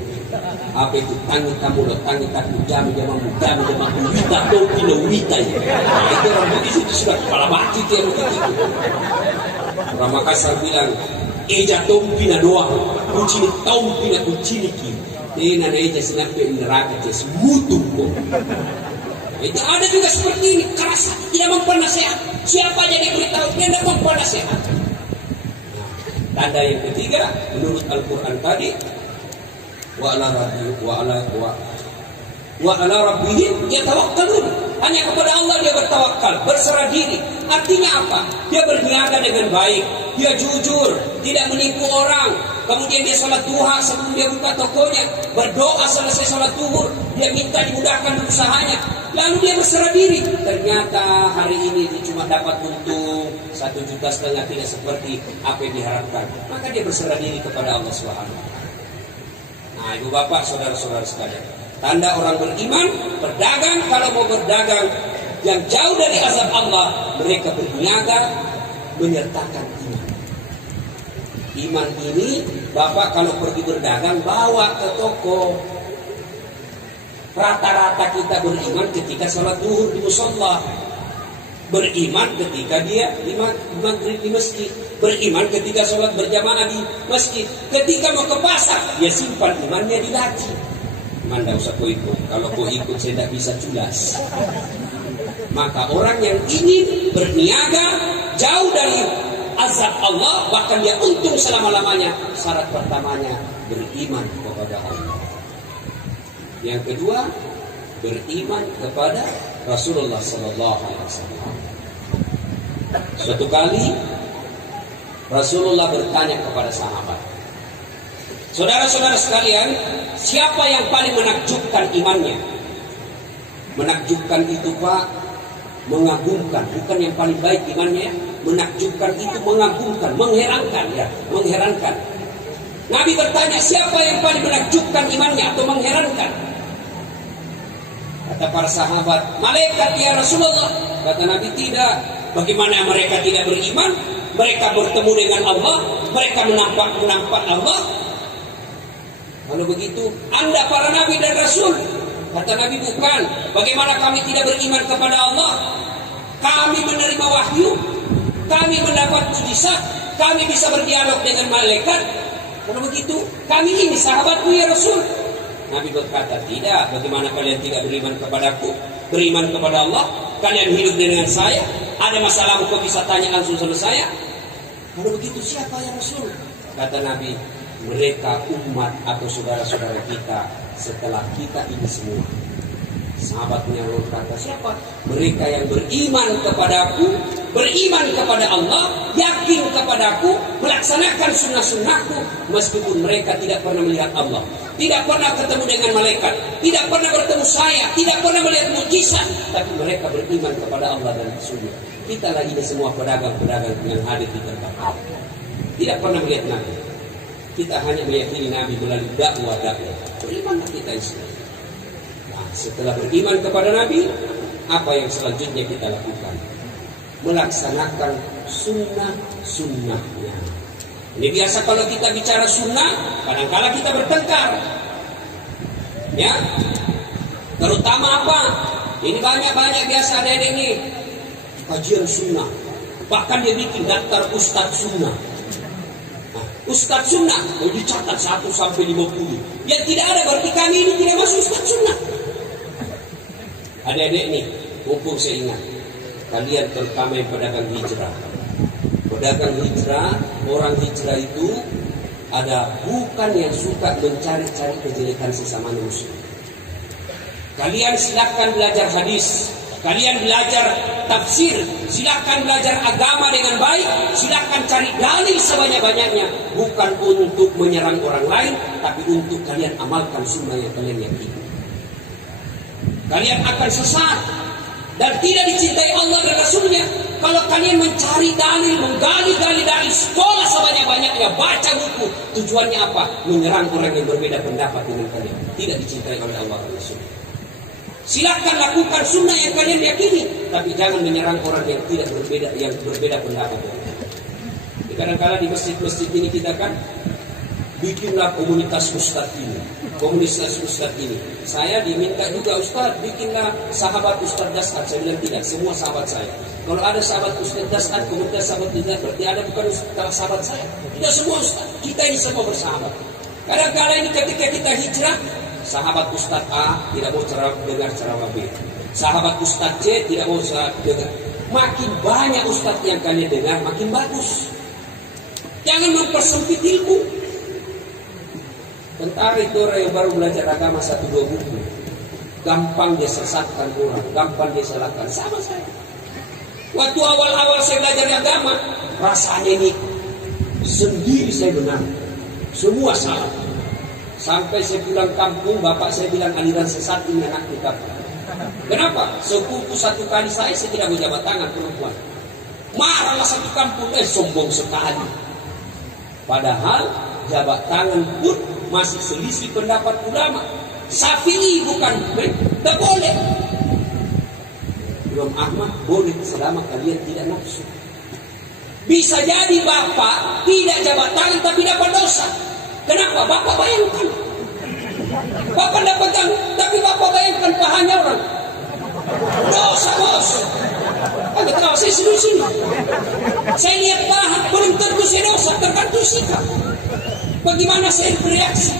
Apa itu tangi kamu lo tangi takut jam kita tong pino wita. Itu orang Bugis itu sudah kepala batu dia begitu. Orang Makassar bilang eja tong pina doang, kucini tong pina kuciniki. Ini eja sinampe neraka tes mutu kok. Itu ada juga seperti ini, keras tidak mempunyai nasihat. Siapa jadi beritahu dia tidak mempunyai nasihat. Tanda yang ketiga menurut Al-Quran tadi, wa ala rabbihim yatawakkalun. Hanya kepada Allah dia bertawakal, berserah diri. Artinya apa? Dia berniaga dengan baik, dia jujur, tidak menipu orang. Kemudian dia sholat duha sebelum dia buka tokonya, berdoa selesai sholat duhur, dia minta dimudahkan usahanya. Lalu dia berserah diri. Ternyata hari ini dia cuma dapat untung 1,5 juta, tidak seperti apa yang diharapkan. Maka dia berserah diri kepada Allah SWT. Nah, ibu bapak, saudara-saudara sekalian, tanda orang beriman, berdagang, kalau mau berdagang yang jauh dari azab Allah, mereka berniaga menyertakan iman. Iman ini, bapak kalau pergi berdagang bawa ke toko. Rata-rata kita beriman ketika sholat duhur di musola, beriman ketika dia maghrib di masjid, beriman ketika sholat berjamaah di masjid. Ketika mau ke pasar, dia simpan imannya di laci. Iman tidak usah kau ikut. Kalau kau ikut saya tidak bisa culas. Maka orang yang ingin berniaga jauh dari azab Allah, bahkan dia untung selama-lamanya, syarat pertamanya beriman kepada Allah. Yang kedua, beriman kepada Rasulullah Sallallahu Alaihi Wasallam. Suatu kali Rasulullah bertanya kepada sahabat, saudara-saudara sekalian, siapa yang paling menakjubkan imannya? Menakjubkan itu Pak, mengagumkan, bukan yang paling baik imannya. Menakjubkan itu mengagumkan, mengherankan ya, mengherankan. Nabi bertanya, siapa yang paling menakjubkan imannya atau mengherankan? Kata para sahabat, malaikat ya Rasulullah. Kata Nabi, tidak. Bagaimana mereka tidak beriman? Mereka bertemu dengan Allah, mereka menampak Allah. Kalau begitu, Anda para Nabi dan Rasul. Kata Nabi, bukan. Bagaimana kami tidak beriman kepada Allah? Kami menerima wahyu, kami mendapat mujizat, kami bisa berdialog dengan malaikat. Kalau begitu, kami ini sahabatmu ya Rasul. Nabi berkata, tidak. Bagaimana kalian tidak beriman kepadaku? Beriman kepada Allah? Kalian hidup dengan saya? Ada masalah kau bisa tanya langsung sama saya? Kalau begitu siapa ya Rasul? Kata Nabi, mereka umat atau saudara-saudara kita setelah kita ini semua. Sahabatnya berkata, siapa? Mereka yang beriman kepadaku beriman kepada Allah, yakin kepadaku, melaksanakan sunnah-sunnahku, meskipun mereka tidak pernah melihat Allah, tidak pernah ketemu dengan malaikat, tidak pernah bertemu saya, tidak pernah melihat mukjizat, tapi mereka beriman kepada Allah dan Rasulnya. Kita lagi ini semua pedagang-pedagang yang hadir di tempat, tidak pernah melihat Nabi. Kita hanya meyakini Nabi melalui dakwah-dakwah. Berimanlah kita Islam. Nah, setelah beriman kepada Nabi, apa yang selanjutnya kita lakukan? Melaksanakan sunnah-sunnahnya. Ini biasa kalau kita bicara sunnah, kadang-kala kita bertengkar. Ya, terutama apa? Ini banyak biasa ada ini kajian sunnah. Bahkan dia bikin daftar ustadz sunnah. Nah, ustadz sunnah dicatat 1 sampai 50. Yang tidak ada berarti kami ini tidak masuk ustadz sunnah. Adik-adik nih, mumpung saya ingat, kalian terutama yang pedagang hijrah. Pedagang hijrah, orang hijrah itu ada bukan yang suka mencari-cari kejelekan sesama manusia. Kalian silakan belajar hadis, kalian belajar tafsir, silakan belajar agama dengan baik, silakan cari dalil sebanyak-banyaknya, bukan untuk menyerang orang lain, tapi untuk kalian amalkan sunnah yang kalian yakini. Kalian akan sesat dan tidak dicintai Allah dan Rasulnya kalau kalian mencari dalil, menggali dalil, sekolah sebanyak-banyaknya, baca buku. Tujuannya apa? Menyerang orang yang berbeda pendapat dengan kalian. Tidak dicintai oleh Allah dan Rasulnya. Silakan lakukan sunnah yang kalian yakini, tapi jangan menyerang orang yang tidak berbeda, yang berbeda pendapat. Kadang-kadang di masjid-masjid ini kita kan bikinlah komunitas ustadz ini, komunitas ustadz ini. Saya diminta juga, ustadz bikinlah sahabat Ustadz Dasat. Saya bilang tidak, semua sahabat saya. Kalau ada sahabat Ustadz Dasat, komunitas sahabat Ustadz, berarti ada bukan sahabat saya. Tidak semua ustadz, kita ini semua bersahabat. Kadang-kadang ini ketika kita hijrah, sahabat Ustadz A tidak mau dengar ceramah B, sahabat Ustadz C tidak mau dengar. Makin banyak ustadz yang kalian dengar, makin bagus. Jangan mempersempit ilmu. Tentara itu orang yang baru belajar agama 1-2 buku, gampang dia sesatkan orang, gampang dia salahkan. Sama saya. Waktu awal-awal saya belajar agama, rasanya ini sendiri saya benar, semua salah. Sampai saya pulang kampung, bapak saya bilang aliran sesat ini anak kita. Kenapa? Sepupu satu kali saya tidak mau jabat tangan perempuan. Marahlah satu kampung, sombong sekali. Padahal jabat tangan pun masih selisih pendapat ulama. Syafi'i bukan, tak boleh. Imam Ahmad boleh selama kalian tidak nafsu. Bisa jadi bapak tidak jabat tangan tapi dapat dosa. Kenapa? Bapak bayangkan. Bapak tidak pegang, tapi bapak bayangkan pahanya orang. Dosa bos. Agak tahu saya sini. Saya lihat paha, belum tentu saya dosa, tergantung sikap. Bagaimana saya bereaksi?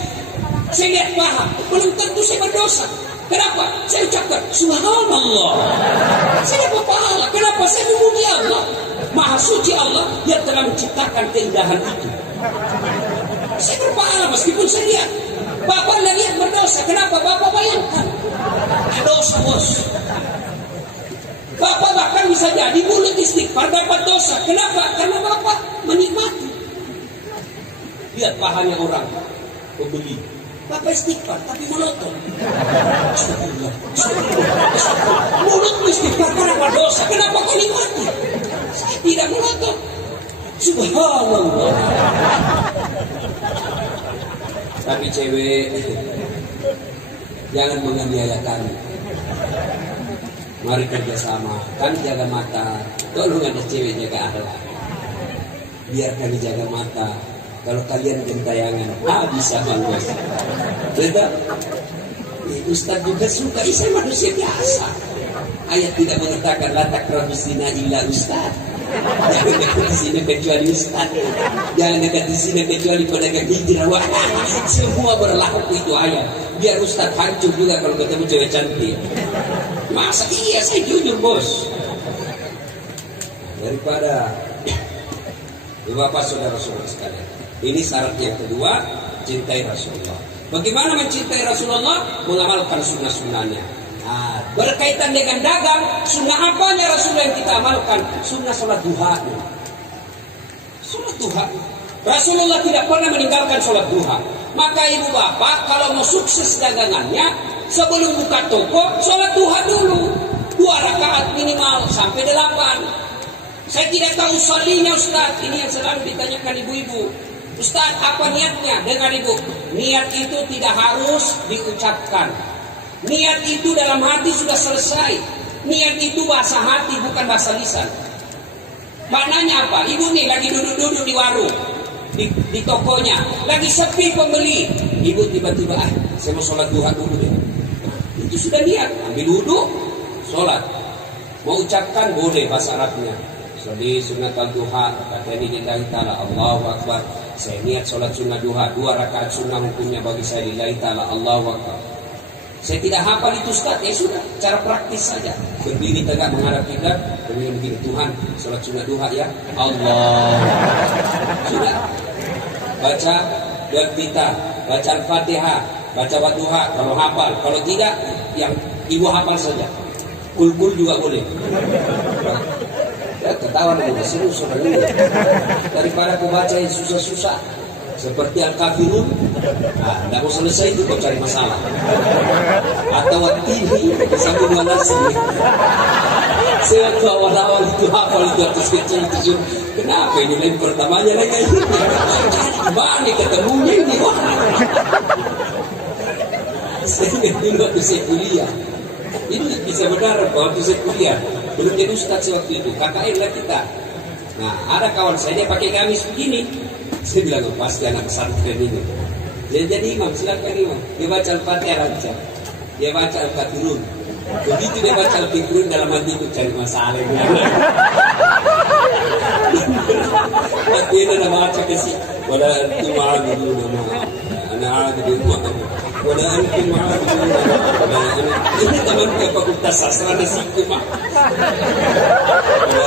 Saya lihat paha, belum tentu saya berdosa. Kenapa? Saya ucapkan Subhanallah. Saya dapat pahala. Kenapa? Saya memuji Allah. Maha suci Allah yang telah menciptakan keindahan itu. Saya berpahala meskipun saya lihat. Bapak lihat berdosa. Kenapa? Bapak bayangkan. Dosa bos. Bapak bahkan bisa jadi mulut istighfar dapat dosa. Kenapa? Karena bapak menikmati. Lihat pahanya orang pembeli. Bapak istighfar tapi melotot. Mulut istighfar karena dosa. Kenapa kau nikmati? Saya tidak melotot. Subhanallah. Tapi cewek jangan menganiaya kami. Mari kerjasama. Kami jaga mata. Tolong ada cewek jaga akhlak. Biar kami jaga mata. Kalau kalian gentayangan, bisa bagus. Betul? Ustaz juga suka. Saya manusia biasa. Ayat tidak mengatakan la takrahu zina illa ustaz. Jangan dekat di sini kecuali ustaz. Jangan dekat di sini kecuali pedagang hijrah. Wah, semua berlaku itu ayat. Biar ustaz hancur juga kalau ketemu cewek cantik. Masa iya, saya jujur bos. Daripada Bapak saudara-saudara sekalian, ini syarat yang kedua, cintai Rasulullah. Bagaimana mencintai Rasulullah? Mengamalkan sunnah-sunnahnya. Nah, berkaitan dengan dagang, sunnah apanya Rasulullah yang kita amalkan? Sunnah sholat duha. Sholat duha. Rasulullah tidak pernah meninggalkan sholat duha. Maka ibu bapak kalau mau sukses dagangannya, sebelum buka toko, sholat duha dulu. 2 rakaat minimal sampai 8. Saya tidak tahu sholinya Ustaz. Ini yang selalu ditanyakan ibu-ibu. Ustaz, apa niatnya? Dengar ibu, niat itu tidak harus diucapkan. Niat itu dalam hati sudah selesai. Niat itu bahasa hati, bukan bahasa lisan. Maknanya apa? Ibu nih lagi duduk-duduk di warung, di tokonya, lagi sepi pembeli. Ibu tiba-tiba, saya mau sholat duha dulu deh. Itu sudah niat, ambil duduk, sholat. Mau ucapkan boleh bahasa Arabnya. Sholli sunat al-duha, katanya lillahi ta'ala, Allahu Akbar. Saya niat sholat sunnah duha, 2 rakaat sunnah hukumnya bagi saya lillahi ta'ala, Allahu Akbar. Saya tidak hafal itu Ustaz, ya sudah, cara praktis saja. Berdiri tegak menghadap kiblat, kemudian begini, Tuhan, sholat sunnah duha ya, Allah. Sudah. Baca doa kita, baca Al-Fatihah, baca Wadduha kalau hafal, kalau tidak yang ibu hafal saja. Kul-kul juga boleh. Ya, ketawa dulu, seru sebenarnya. Daripada aku baca yang susah-susah seperti Al-Kafirun, tidak mau selesai itu kau cari masalah. Atau At-Tini sambil walasi. Saya waktu awal-awal itu hafal itu atas kecil-kecil. Kenapa ini lain pertamanya lagi ini? Gimana ketemunya ini? Saya ingat dulu waktu saya kuliah. Ini bisa benar waktu saya kuliah. Belum jadi ustaz waktu itu, KKN lah kita. Nah, ada kawan saya dia pakai gamis begini. Saya bilang, pasti anak pesantren ini. Dia jadi imam, silakan imam. Dia baca Al-Fatihah lancar. Dia baca Al-Kafirun. Begitu dia baca Al-Kafirun dalam hati itu cari masalah. Tapi dia dah baca kasih. Wala antum a'abidun ma ana a'abidun ma wala antum a'abidun ma ini teman ke fakultas sastra dan sikum. Wala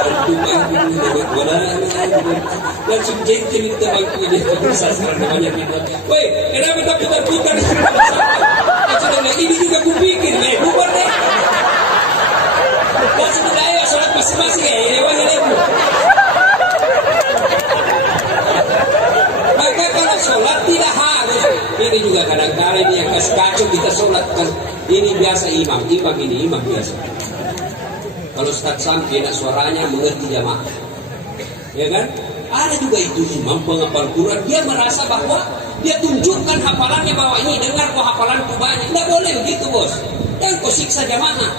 antum a'abidun wala ana a'abidun. Langsung jengkel itu temanku ini fakultas sastra namanya kita. Woi, kenapa tak putar-putar? Sudah ini juga kupikir, bubar deh. Dan sudah ayo sholat masing-masing ya, hewan ini. Maka kalau sholat tidak harus. Ini juga kadang-kadang ini yang kasih kacau kita sholat kan. Ini biasa imam biasa. Kalau Ustaz Sampi enak suaranya mengerti jamaah, ya kan? Ada juga itu imam penghafal Quran, dia merasa bahwa dia tunjukkan hafalannya bahwa ini dengar kok hafalanku banyak. Tidak boleh begitu bos. Dan kau siksa jamaah.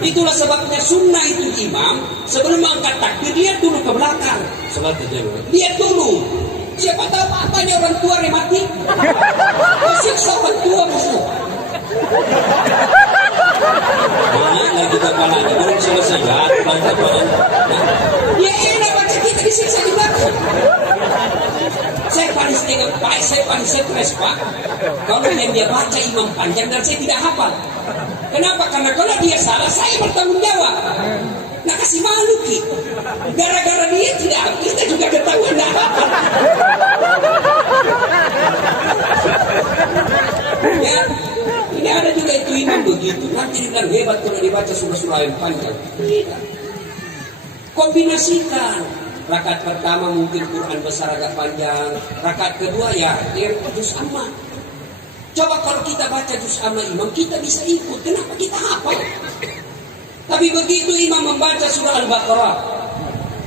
Itulah sebabnya sunnah itu imam sebelum angkat takbir dia dulu ke belakang. Sholat jamaah. Dia dulu. Siapa tahu apanya orang tua yang mati. Kau siksa orang tua musuh. Banyak lagi kepalanya belum selesai. Ya enak baca kita disiksa di belakang. Saya paling stres Pak. Kalau yang dia baca imam panjang dan saya tidak hafal. Kenapa? Karena kalau dia salah saya bertanggung jawab. Nah kasih malu Ki. Gara-gara dia tidak, kita juga ketahuan tidak hafal. Ya, ini ada juga itu imam begitu. Nanti dibilang hebat kalau dibaca surah-surah yang panjang. Tidak. Kombinasikan. Rakaat pertama mungkin Quran besar agak panjang. Rakaat kedua ya juz amma. Coba kalau kita baca juz amma imam, kita bisa ikut. Kenapa kita hafal? Tapi begitu imam membaca surah Al-Baqarah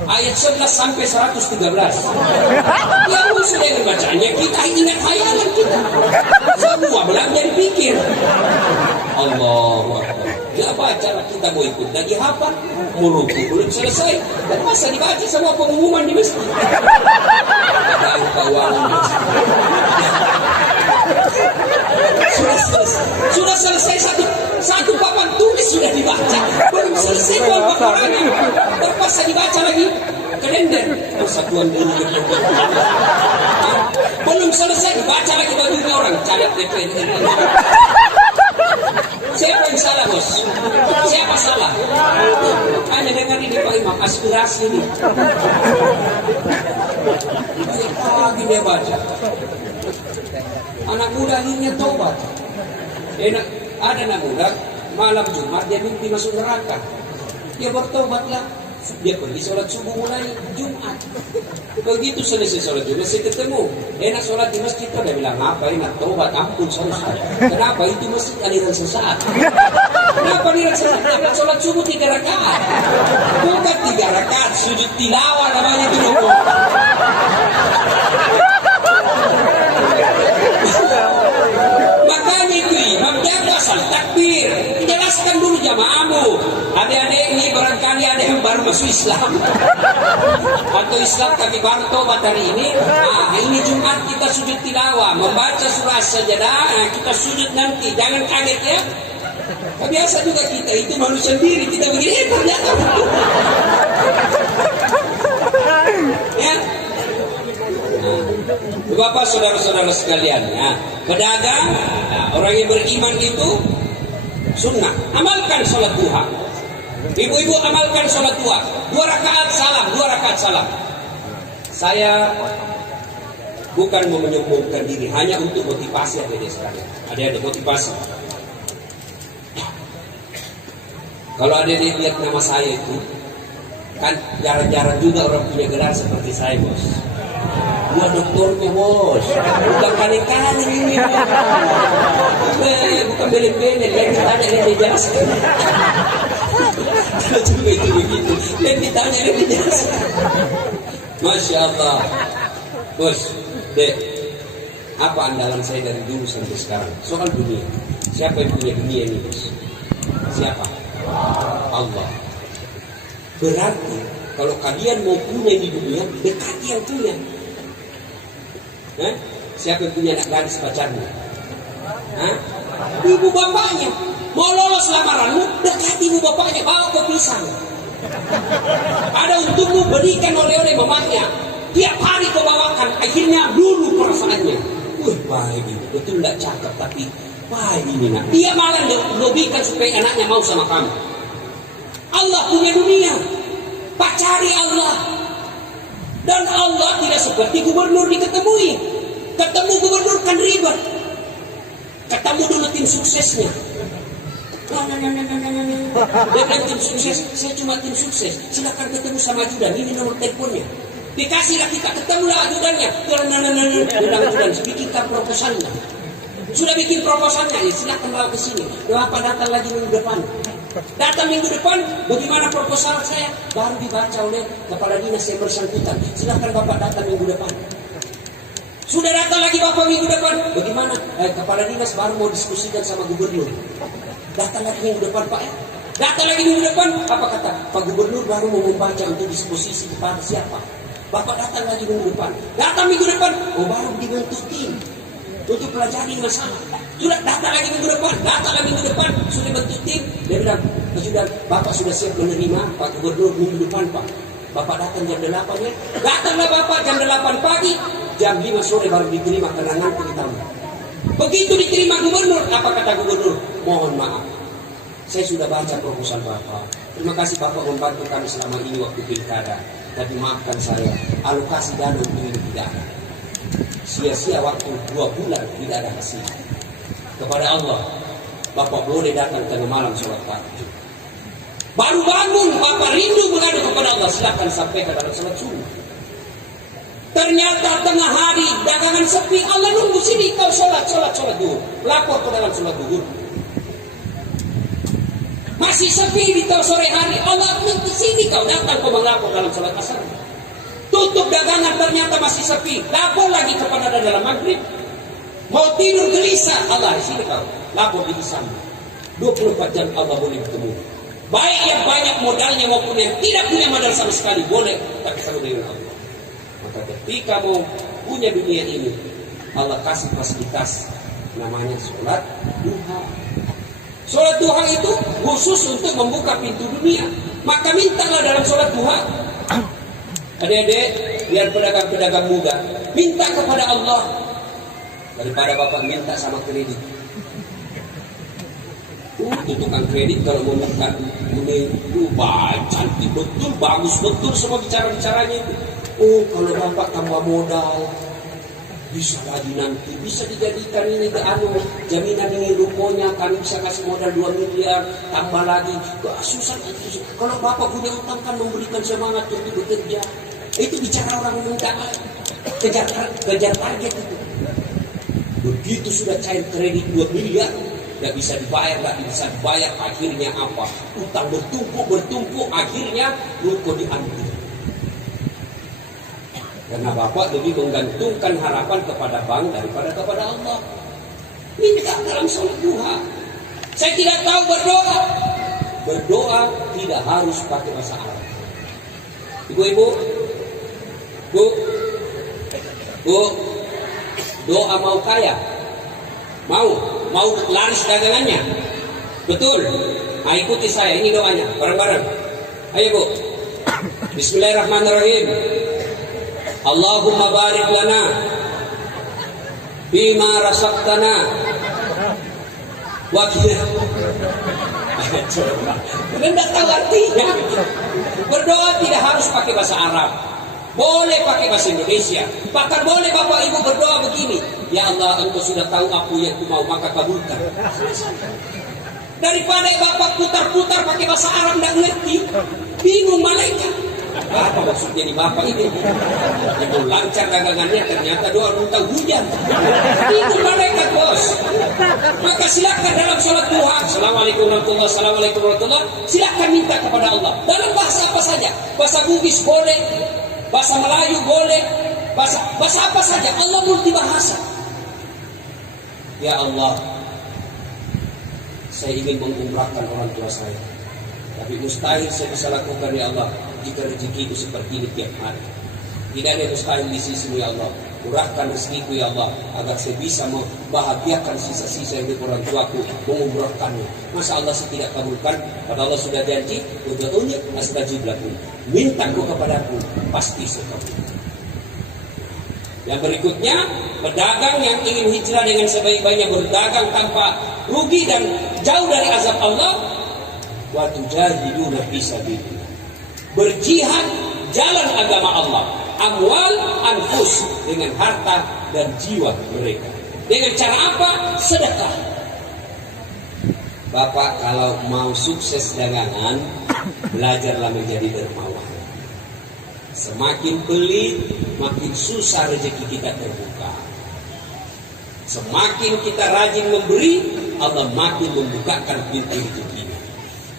ayat 11 sampai 113. Ya sudah yang bacanya kita ingat hayalan kita. Semua belanja dipikir. Allahu Akbar. Ya bacalah kita mau ikut lagi hafal. Muruku belum selesai. Dan masa dibaca semua pengumuman di masjid. Dan keuangan sudah selesai satu papan tulis sudah dibaca. Belum selesai Al-Baqarahnya. Terpaksa dibaca lagi. Kalender Persatuan Guru Republik. Belum selesai dibaca lagi bajunya orang. Cadat DPR. Siapa yang salah bos? Siapa salah? Hanya dengar ini Pak Imam, aspirasi ini. Pagi dia baca. Anak muda akhirnya tobat. Ada anak muda malam Jumat dia mimpi masuk neraka. Dia bertobatlah. Dia pergi sholat subuh mulai Jumat. Begitu selesai sholat Jumat, saya ketemu. Enak sholat di masjid. Dia bilang, apa enak tobat, ampun sholat. Kenapa? Itu masjid aliran sesat. Kenapa aliran sesat? Karena sholat subuh 3 rakaat. Bukan 3 rakaat, sujud tilawah namanya itu. Makanya itu imam jaga asal takbir. Jelaskan dulu jamaahmu. Adik-adik ini barangkali ada yang baru masuk Islam atau Islam tapi baru tobat hari ini. Nah, ini Jumat kita sujud tilawah, membaca surah Sajadah. Kita sujud nanti, jangan kaget ya. Biasa juga kita itu manusia sendiri, kita begini ternyata. Ya. Bapak saudara-saudara sekalian, ya, pedagang, orang yang beriman itu sunnah, amalkan sholat duha. Ibu-ibu amalkan sholat duha, 2 rakaat salam, 2 rakaat salam. Saya bukan mau menyombongkan diri, hanya untuk motivasi adik-adik sekalian. Ada motivasi. Kalau adik-adik lihat nama saya itu, kan jarang-jarang juga orang punya gelar seperti saya, bos. Dia doktornya, bos. Bukan kali-kali ini. Bukan belen-belen, lain ditanya, lain dijelaskan. Kalau juga itu begitu, lain ditanya, lain dijelaskan. Masya Allah. Bos, dek, apa andalan saya dari dulu sampai sekarang? Soal dunia. Siapa yang punya dunia ini, bos? Siapa? Allah. Berarti kalau kalian mau punya di dunia, dekati yang punya. Siapa yang punya anak gadis pacarmu? Ibu bapaknya. Mau lolos lamaranmu, dekati ibu bapaknya, bawa ke pisang. Ada untukmu, berikan oleh-oleh mamanya. Tiap hari kau bawakan, akhirnya dulu perasaannya. Baik ini, betul tidak cakep, tapi baik ini nak. Dia malah lobikan supaya anaknya mau sama kamu. Allah punya dunia, pacari Allah. Dan Allah tidak seperti gubernur diketemui. Ketemu gubernur kan ribet. Ketemu dulu tim suksesnya. Dia bilang tim sukses, saya cuma tim sukses. Silakan ketemu sama ajudan, ini nomor teleponnya. Dikasihlah kita, ketemulah ajudannya. Bilang ajudan, bikinkan proposalnya. Sudah bikin proposalnya, ya silakan bawa ke sini. Bapak datang lagi minggu depan. Datang minggu depan, bagaimana proposal saya? Baru dibaca oleh kepala dinas yang bersangkutan. Silakan Bapak datang minggu depan. Sudah datang lagi Bapak minggu depan, bagaimana? Kepala dinas baru mau diskusikan sama gubernur. Datang lagi minggu depan Pak ya. Datang lagi minggu depan, apa kata Pak Gubernur baru mau membaca untuk disposisi kepada siapa? Bapak datang lagi minggu depan. Datang minggu depan, baru dibentuk tim untuk pelajari masalah. Sudah datang lagi minggu depan, datang lagi minggu depan, sudah bentuk tim. Dia bilang, sudah Bapak sudah siap menerima Pak Gubernur minggu depan Pak. Bapak datang jam 8 ya. Datanglah Bapak jam 8 pagi, jam 5 sore baru diterima kenangan tamu. Begitu diterima gubernur, apa kata gubernur? Mohon maaf, saya sudah baca proposal Bapak. Terima kasih Bapak membantu kami selama ini waktu pilkada. Tapi maafkan saya, alokasi dana untuk ini tidak ada. Sia-sia waktu 2 bulan tidak ada hasil. Kepada Allah, Bapak boleh datang tengah malam sholat tahajud. Baru bangun, Bapak rindu mengadu kepada Allah. Silakan sampaikan dalam sholat subuh. Ternyata tengah hari dagangan sepi, Allah nunggu sini kau sholat dulu. Lapor ke dalam sholat dulu. Masih sepi di sore hari, Allah nunggu sini kau datang kau melapor dalam sholat asar. Tutup dagangan ternyata masih sepi, lapor lagi kepada dalam maghrib. Mau tidur gelisah, Allah di sini kau lapor di sana. 24 jam Allah boleh bertemu. Baik yang banyak modalnya maupun yang tidak punya modal sama sekali boleh bertemu dengan Allah. Maka ketika mau punya dunia ini, Allah kasih fasilitas namanya sholat duha. Sholat duha itu khusus untuk membuka pintu dunia. Maka mintalah dalam sholat duha. Adik-adik, biar pedagang-pedagang muda minta kepada Allah daripada Bapak minta sama kredit. Tukang kredit kalau mau minta ini cantik betul, bagus betul semua bicara-bicaranya itu. Kalau Bapak tambah modal, Bisa lagi nanti, bisa dijadikan ini ke jaminan ini rukonya, kami bisa kasih modal 2 miliar, tambah lagi. Susah. Kalau bapak punya utang kan memberikan semangat untuk bekerja. Itu bicara orang minta, kejar target itu. Begitu sudah cair kredit 2 miliar, nggak bisa dibayar, akhirnya apa? Utang bertumpuk, akhirnya ruko diambil. Karena bapak lebih menggantungkan harapan kepada bank daripada kepada Allah. Minta dalam sholat duha. Saya tidak tahu berdoa. Berdoa tidak harus pakai bahasa Arab. Ibu-ibu, Bu, doa mau kaya, mau laris dagangannya, betul. Nah, ikuti saya, ini doanya, bareng-bareng. Ayo Bu. Bismillahirrahmanirrahim. Allahumma barik lana bima razaqtana wa qina. Enggak tahu artinya. Berdoa tidak harus pakai bahasa Arab. Boleh pakai bahasa Indonesia. Bahkan boleh Bapak Ibu berdoa begini. Ya Allah, Engkau sudah tahu aku yang ku mau, maka kabulkan. Daripada Bapak putar-putar pakai bahasa Arab tidak ngerti, bingung malaikat. Apa maksudnya di Bapak ini? Ibu lancar dagangannya, ternyata doa tentang hujan. Bingung malaikat, bos. Maka silakan dalam sholat duha, Assalamualaikum warahmatullahi wabarakatuh, Assalamualaikum warahmatullahi wabarakatuh, silakan minta kepada Allah. Dalam bahasa apa saja, bahasa Bugis boleh, bahasa Melayu boleh, bahasa apa saja. Allah multi bahasa. Ya Allah, saya ingin mengumrahkan orang tua saya, tapi mustahil saya bisa lakukan ya Allah jika rezeki itu seperti ini tiap hari. Tidak ada mustahil di sisimu ya Allah. Kurahkan rezekiku ya Allah, agar saya bisa membahagiakan sisa-sisa hidup orang tuaku, mengumrahkannya. Masa Allah tidak kabulkan? Pada Allah sudah janji, ud'uni astajib lakum. Mintaku kepadaku, pasti saya kabulkan. Yang berikutnya, pedagang yang ingin hijrah dengan sebaik-baiknya, berdagang tanpa rugi dan jauh dari azab Allah. Wa tujahiduna fi sabilillah. Berjihad jalan agama Allah, amwal anfus, dengan harta dan jiwa mereka. Dengan cara apa? Sedekah. Bapak kalau mau sukses dagangan, belajarlah menjadi dermawan. Semakin pelit, makin susah rezeki kita terbuka. Semakin kita rajin memberi, Allah makin membukakan pintu rezekinya.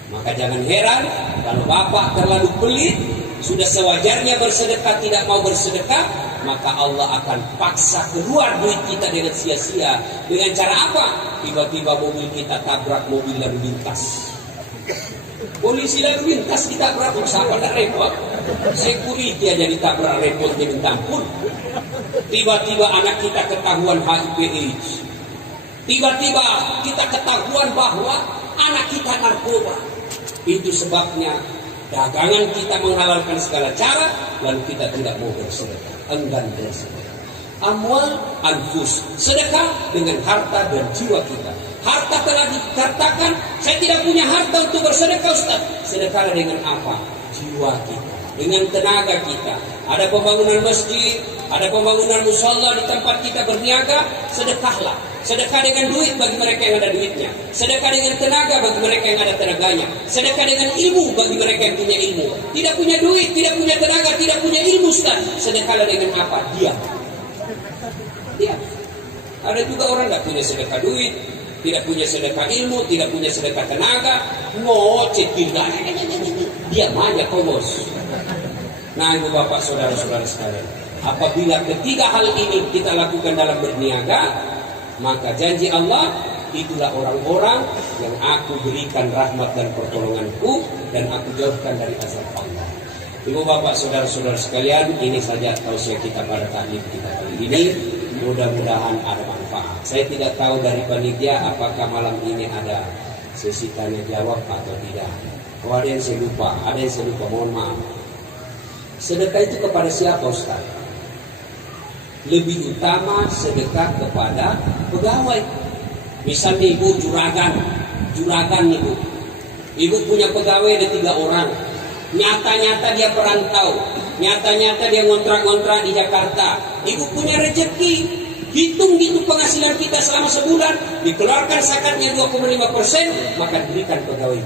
Maka jangan heran kalau Bapak terlalu pelit, sudah sewajarnya bersedekah tidak mau bersedekah, maka Allah akan paksa keluar duit kita dengan sia-sia. Dengan cara apa? Tiba-tiba mobil kita tabrak mobil lalu lintas. Polisi lalu lintas ditabrak, sama tak repot. Security aja ditabrak, repotnya minta ampun. Tiba-tiba anak kita ketahuan HIV/AIDS. Tiba-tiba kita ketahuan bahwa anak kita narkoba. Itu sebabnya dagangan kita menghalalkan segala cara, lalu kita tidak mau bersedekah, enggan bersedekah. Amwal anfus, sedekah dengan harta dan jiwa kita. Harta telah dikatakan, saya tidak punya harta untuk bersedekah Ustaz. Sedekah dengan apa? Jiwa kita, dengan tenaga kita. Ada pembangunan masjid, ada pembangunan musholla di tempat kita berniaga, sedekahlah. Sedekah dengan duit bagi mereka yang ada duitnya. Sedekah dengan tenaga bagi mereka yang ada tenaganya. Sedekah dengan ilmu bagi mereka yang punya ilmu. Tidak punya duit, tidak punya tenaga, tidak punya ilmu Ustaz. Sedekahlah dengan apa? Diam. Ada juga orang tidak punya sedekah duit, tidak punya sedekah ilmu, tidak punya sedekah tenaga, ngoceh tidak. Diam aja kau bos. Nah ibu bapak saudara-saudara sekalian, apabila ketiga hal ini kita lakukan dalam berniaga, maka janji Allah, itulah orang-orang yang aku berikan rahmat dan pertolonganku, dan aku jauhkan dari azab Allah. Ibu bapak saudara-saudara sekalian, ini saja tausiah kita pada taklim kita kali ini. Mudah-mudahan ada manfaat. Saya tidak tahu dari panitia apakah malam ini ada sesi tanya jawab atau tidak. Kalau ada yang saya lupa, mohon maaf. Sedekah itu kepada siapa Ustaz? Lebih utama sedekah kepada pegawai. Misalnya ibu juragan ibu. Ibu punya pegawai ada 3 orang. Nyata-nyata dia perantau. Nyata-nyata dia ngontrak-ngontrak di Jakarta. Ibu punya rezeki. Hitung gitu penghasilan kita selama sebulan, dikeluarkan zakatnya 2,5%, maka diberikan pegawai.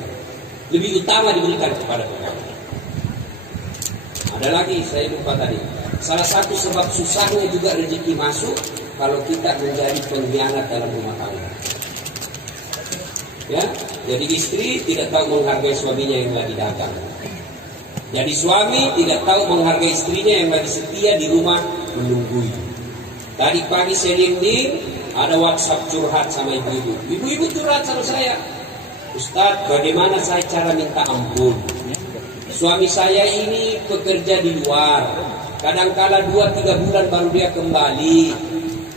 Lebih utama diberikan kepada pegawai. Ada lagi, saya lupa tadi. Salah satu sebab susahnya juga rezeki masuk kalau kita menjadi pengkhianat dalam rumah tangga. Ya, jadi istri tidak tahu menghargai suaminya yang lagi dagang. Jadi suami tidak tahu menghargai istrinya yang lagi setia di rumah menunggui. Tadi pagi saya ding ada WhatsApp curhat sama ibu-ibu. Ibu-ibu curhat sama saya. Ustadz, bagaimana saya cara minta ampun? Suami saya ini bekerja di luar. Kadangkala 2-3 bulan baru dia kembali.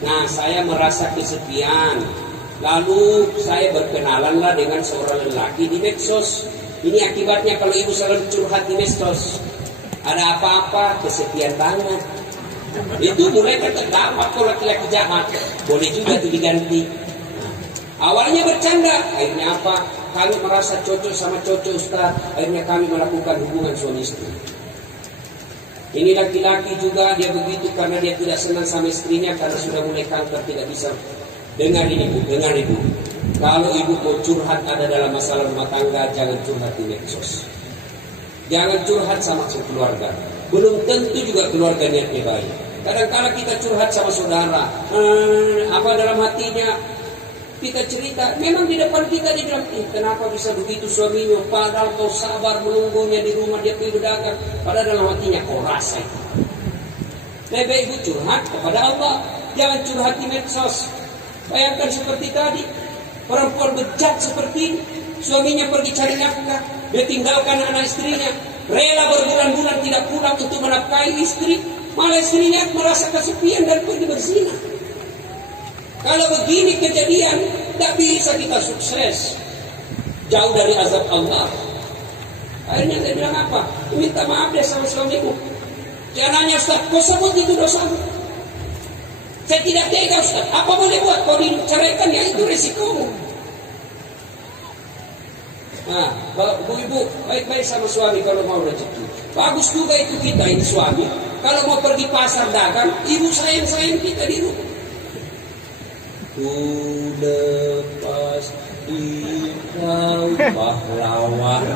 Nah, saya merasa kesepian. Lalu saya berkenalanlah dengan seorang lelaki di medsos. Ini akibatnya kalau ibu selalu curhat di medsos. Ada apa-apa, kesepian banget. Itu mulai terdapat kok laki-laki jahat. Boleh juga itu diganti. Awalnya bercanda, akhirnya apa? Kami merasa cocok sama cocok Ustaz. Akhirnya kami melakukan hubungan suami istri. Ini laki-laki juga dia begitu karena dia tidak senang sama istrinya karena sudah mulai kanker, tidak bisa. Dengar ini Bu, dengar ibu. Kalau ibu mau curhat ada dalam masalah rumah tangga, jangan curhat di medsos. Jangan curhat sama keluarga. Belum tentu juga keluarga niatnya baik. Kadang-kala kita curhat sama saudara, apa dalam hatinya kita cerita, memang di depan kita dia bilang, kenapa bisa begitu suaminya? Padahal kau sabar menunggunya di rumah dia pergi berdagang. Padahal dalam hatinya kau rasa itu. Lebih ibu curhat kepada Allah, jangan curhat di medsos. Bayangkan seperti tadi, perempuan bejat seperti ini, suaminya pergi cari nafkah, dia tinggalkan anak istrinya, rela berbulan-bulan tidak pulang untuk menafkahi istri, malah istrinya merasa kesepian dan pergi berzina. Kalau begini kejadian, tak bisa kita sukses, jauh dari azab Allah. Akhirnya dia bilang apa? Minta maaf deh sama suamiku. Jangan nanya Ustaz, kau sebut itu dosamu. Saya tidak tega Ustaz. Apa boleh buat? Kau diceraikan ya itu resikomu. Nah, ibu baik-baik sama suami kalau mau rezeki. Bagus juga itu kita ini suami. Kalau mau pergi pasar dagang, ibu sayang-sayang kita di rumah. Ku lepas di kau pahlawan.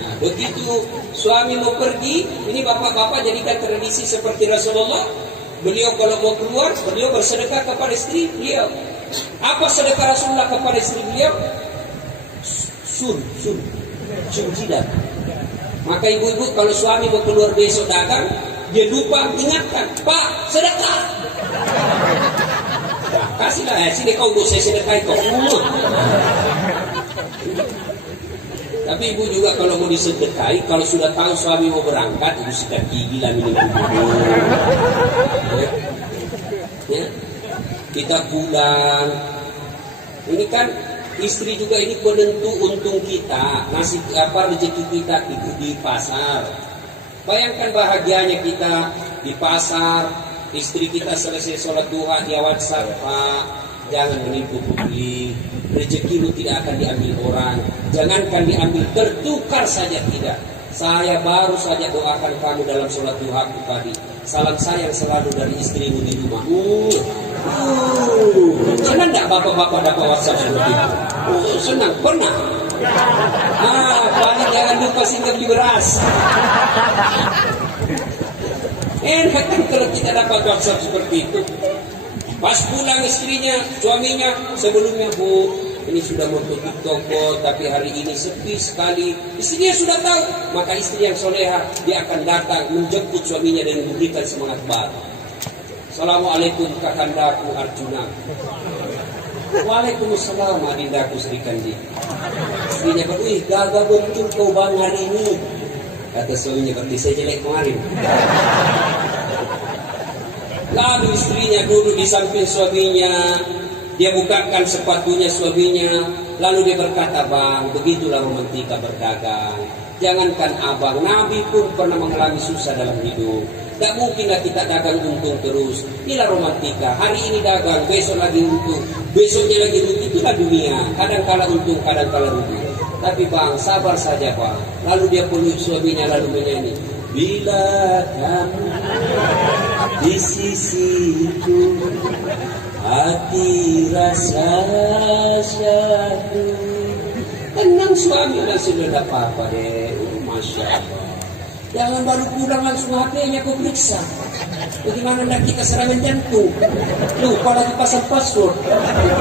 Nah, begitu suami mau pergi, ini bapak-bapak jadikan tradisi seperti Rasulullah. Beliau kalau mau keluar, beliau bersedekah kepada istri beliau. Apa sedekah Rasulullah kepada istri beliau? Sun jidat. Maka ibu-ibu kalau suami mau keluar besok dagang, dia lupa ingatkan, Pak, sedekah. Nah, kasihlah sini kau untuk saya sedekah kau. Tapi ibu juga kalau mau disedekahi, kalau sudah tahu suami mau berangkat, ibu sikat gigi lah minum dulu. Ya. Kita pulang. Ini kan istri juga ini penentu untung kita, nasib apa rezeki kita itu di pasar. Bayangkan bahagianya kita di pasar, istri kita selesai sholat duha dia WhatsApp, Pak, jangan menipu publik, rezekimu tidak akan diambil orang, jangankan diambil, tertukar saja tidak. Saya baru saja doakan kamu dalam sholat duha tadi. Salam sayang selalu dari istrimu di rumah. Senang tak bapak-bapak dapat WhatsApp seperti itu? Senang, pernah. Paling jangan lupa singgah beli beras. Enak kan kalau kita dapat WhatsApp seperti itu. Pas pulang istrinya, suaminya, sebelumnya Bu, ini sudah mau tutup toko, tapi hari ini sepi sekali. Istrinya sudah tahu, maka istri yang soleha dia akan datang menjemput suaminya dan memberikan semangat baru. Assalamualaikum kakandaku Arjuna. Waalaikumsalam adindaku Sri Kandi. Istrinya berkata, gagah betul kau bang hari ini. Kata suaminya, berarti saya jelek kemarin. Lalu istrinya duduk di samping suaminya, dia bukakan sepatunya suaminya, lalu dia berkata, Bang, begitulah romantika berdagang. Jangankan abang, Nabi pun pernah mengalami susah dalam hidup. Tak mungkinlah kita dagang untung terus. Inilah romantika. Hari ini dagang, besok lagi untung, besoknya lagi rugi. Itulah dunia. Kadang-kala untung, kadang-kala rugi. Tapi Bang, sabar saja Bang. Lalu dia peluk suaminya lalu menyanyi. Bila kamu di sisiku, hati rasa syahdu. Tenang suami, langsung sudah apa-apa deh. Masya Allah. Jangan baru pulang langsung HP-nya kau periksa. Bagaimana nak kita serangan jantung? Lupa lagi pasang password.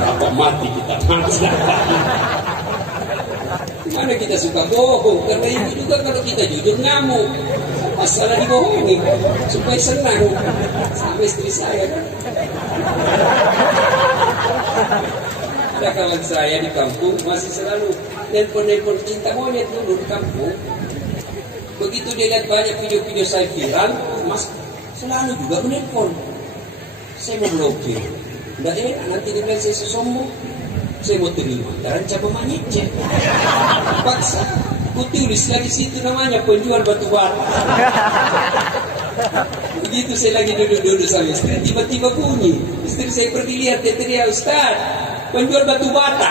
Apa mati kita mati. Mana kita suka bohong? Karena itu juga kalau kita jujur ngamuk. Masalah dibohongi supaya senang. Sama istri saya kan. Ada kawan saya di kampung masih selalu nelpon cinta monyet dulu di kampung. Begitu dia lihat banyak video-video saya viral, mas selalu juga menelpon. Saya mau blokir. Tidak enak nanti dia bilang saya sombong. Saya mau terima. Terancam memanyitnya. Paksa. Ku tulis lagi situ namanya penjual batu bata. Begitu saya lagi duduk-duduk sama istri, tiba-tiba bunyi. Istri saya pergi lihat, dia teriak, Ustaz, penjual batu bata.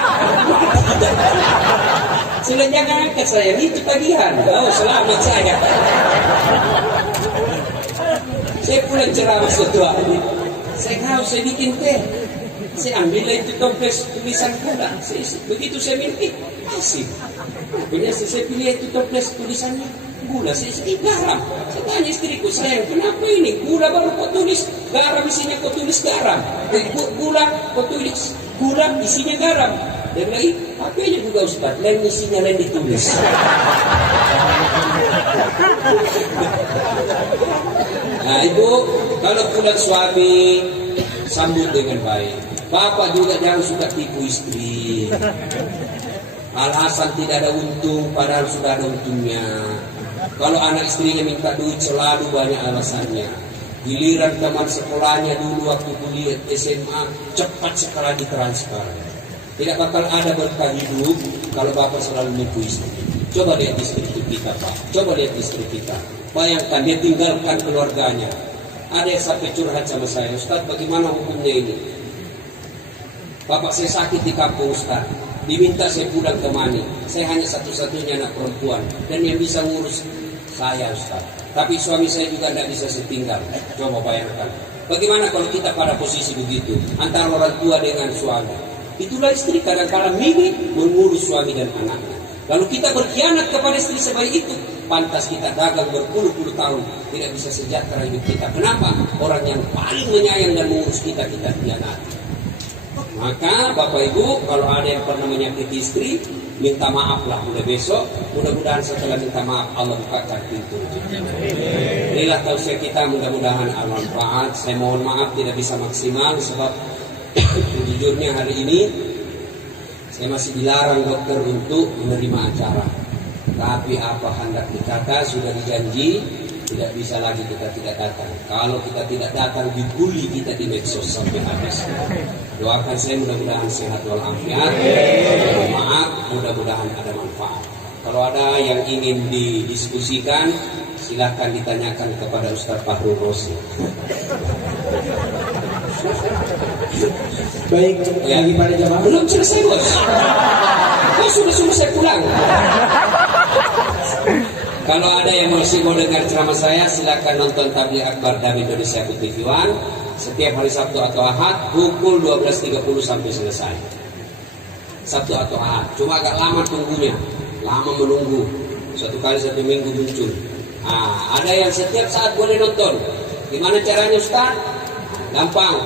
Sudah jangan angkat saya, itu tagihan. Oh, selamat saya. Saya pulang ceramah suatu hari. Saya tahu, saya bikin teh. Saya ambil itu toples tulisan gula. Begitu saya minum, asik. Punya saya pilih itu toples tulisannya gula. Saya garam. Saya tanya istriku, sayang, kenapa ini? Gula baru kau tulis garam, isinya kau tulis garam. Gula kau tulis gula, isinya garam. Dia bilang, HP-nya juga Ustaz, lain isinya lain ditulis. Nah ibu, kalau pulang suami sambut dengan baik. Bapak juga jangan suka tipu istri. Alasan tidak ada untung, padahal sudah ada untungnya. Kalau anak istrinya minta duit selalu banyak alasannya. Giliran teman sekolahnya dulu waktu kuliah SMA cepat sekali ditransfer. Tidak bakal ada berkah hidup kalau bapak selalu nipu istri. Coba lihat istri kita Pak. Coba lihat istri kita. Bayangkan dia tinggalkan keluarganya. Ada yang sampai curhat sama saya, Ustaz bagaimana hukumnya ini? Bapak saya sakit di kampung Ustaz. Diminta saya pulang ke Mani. Saya hanya satu-satunya anak perempuan. Dan yang bisa ngurus saya Ustaz. Tapi suami saya juga tidak bisa setinggal. Coba bayangkan. Bagaimana kalau kita pada posisi begitu? Antara orang tua dengan suami. Itulah istri kadang-kadang mirip mengurus suami dan anaknya. Lalu kita berkhianat kepada istri sebaik itu. Pantas kita dagang berpuluh-puluh tahun. Tidak bisa sejahtera hidup kita. Kenapa? Orang yang paling menyayang dan mengurus kita khianati. Maka Bapak Ibu, kalau ada yang pernah menyakiti istri, minta maaflah mulai besok. Mudah-mudahan setelah minta maaf Allah bukakan pintu. Inilah tausiah kita, mudah-mudahan bermanfaat. Saya mohon maaf tidak bisa maksimal sebab jujurnya hari ini saya masih dilarang dokter untuk menerima acara. Tapi apa hendak dikata sudah dijanji, tidak bisa lagi kita tidak datang. Kalau kita tidak datang dibully kita di medsos sampai habis. Doakan saya mudah-mudahan sehat walafiat. Maaf, mudah-mudahan ada manfaat. Kalau ada yang ingin didiskusikan, silahkan ditanyakan kepada Ustaz Fahrul Rosi. Baik, ya. Bagi para jamaah belum selesai bos. Kau sudah suruh saya pulang. Kalau ada yang masih mau dengar ceramah saya, silakan nonton Tabligh Akbar dari Indonesia TV One setiap hari Sabtu atau Ahad pukul 12.30 sampai selesai. Sabtu atau Ahad. Cuma agak lama tunggunya, lama menunggu. Suatu kali 1 minggu muncul. Ada yang setiap saat boleh nonton. Gimana caranya Ustaz? Gampang.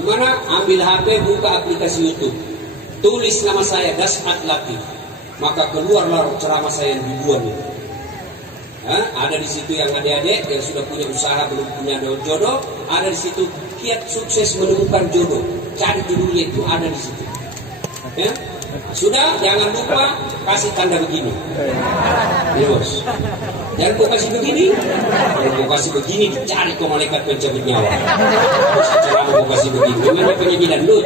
Gimana? Ambil HP, buka aplikasi YouTube. Tulis nama saya Dasat Latif. Maka keluarlah ceramah saya yang ribuan itu. Ada di situ yang adik-adik yang sudah punya usaha belum punya jodoh, ada di situ kiat sukses menemukan jodoh. Cari judulnya itu ada di situ. Ya? Sudah, jangan lupa kasih tanda begini. Terus, jangan lupa kasih begini. Kalau mau kasih begini dicari ke malaikat pencabut nyawa. Cara mau kasih begini, memang penyanyi dangdut.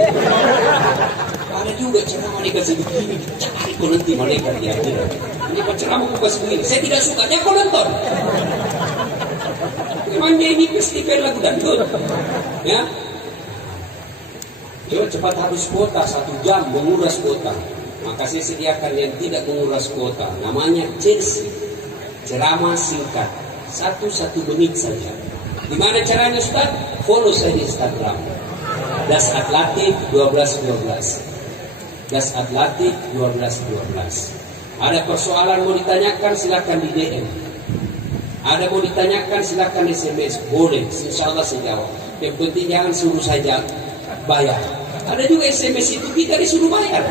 Ada juga ceramah dikasih begini, dicari kok nanti malaikat di akhirat. Ini ceramah kok kasih begini, saya tidak suka, dia kok nonton. Memangnya ini festival lagu dangdut, ya? Coba cepat habis kuota 1 jam menguras kuota. Maka saya sediakan yang tidak menguras kuota. Namanya Chelsea, ceramah singkat 1 menit saja. Gimana caranya Ustaz? Follow saya di Instagram. Das Atlatif 1212. Das Atlatif 1212. Ada persoalan mau ditanyakan silakan di DM. Ada mau ditanyakan silakan SMS. Boleh, insya Allah saya jawab. Yang penting jangan suruh saja bayar. Ada juga SMS itu kita disuruh bayar.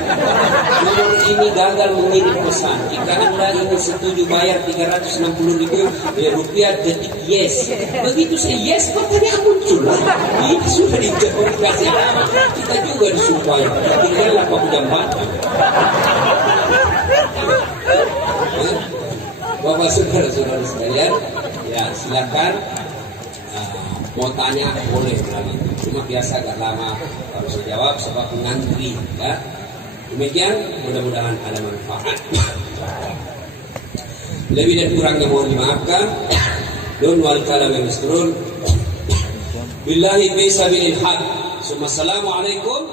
Nomor ini gagal mengirim pesan. Jika Anda ingin setuju bayar 360.000 rupiah, ketik yes. Begitu saya yes, pertanyaan muncul. Ini sudah dijawab kasih lama. Kita juga disuruh bayar. Tinggallah Pak Jambatan. Bapak saudara-saudara sekalian, ya silakan mau tanya boleh lagi. Cuma biasa agak lama harus jawab sebab ngantri. Ya. Demikian, mudah-mudahan ada manfaat. Lebih dan kurangnya mohon dimaafkan. Don wal kalam misrun. Billahi fi sabilil haq. Assalamualaikum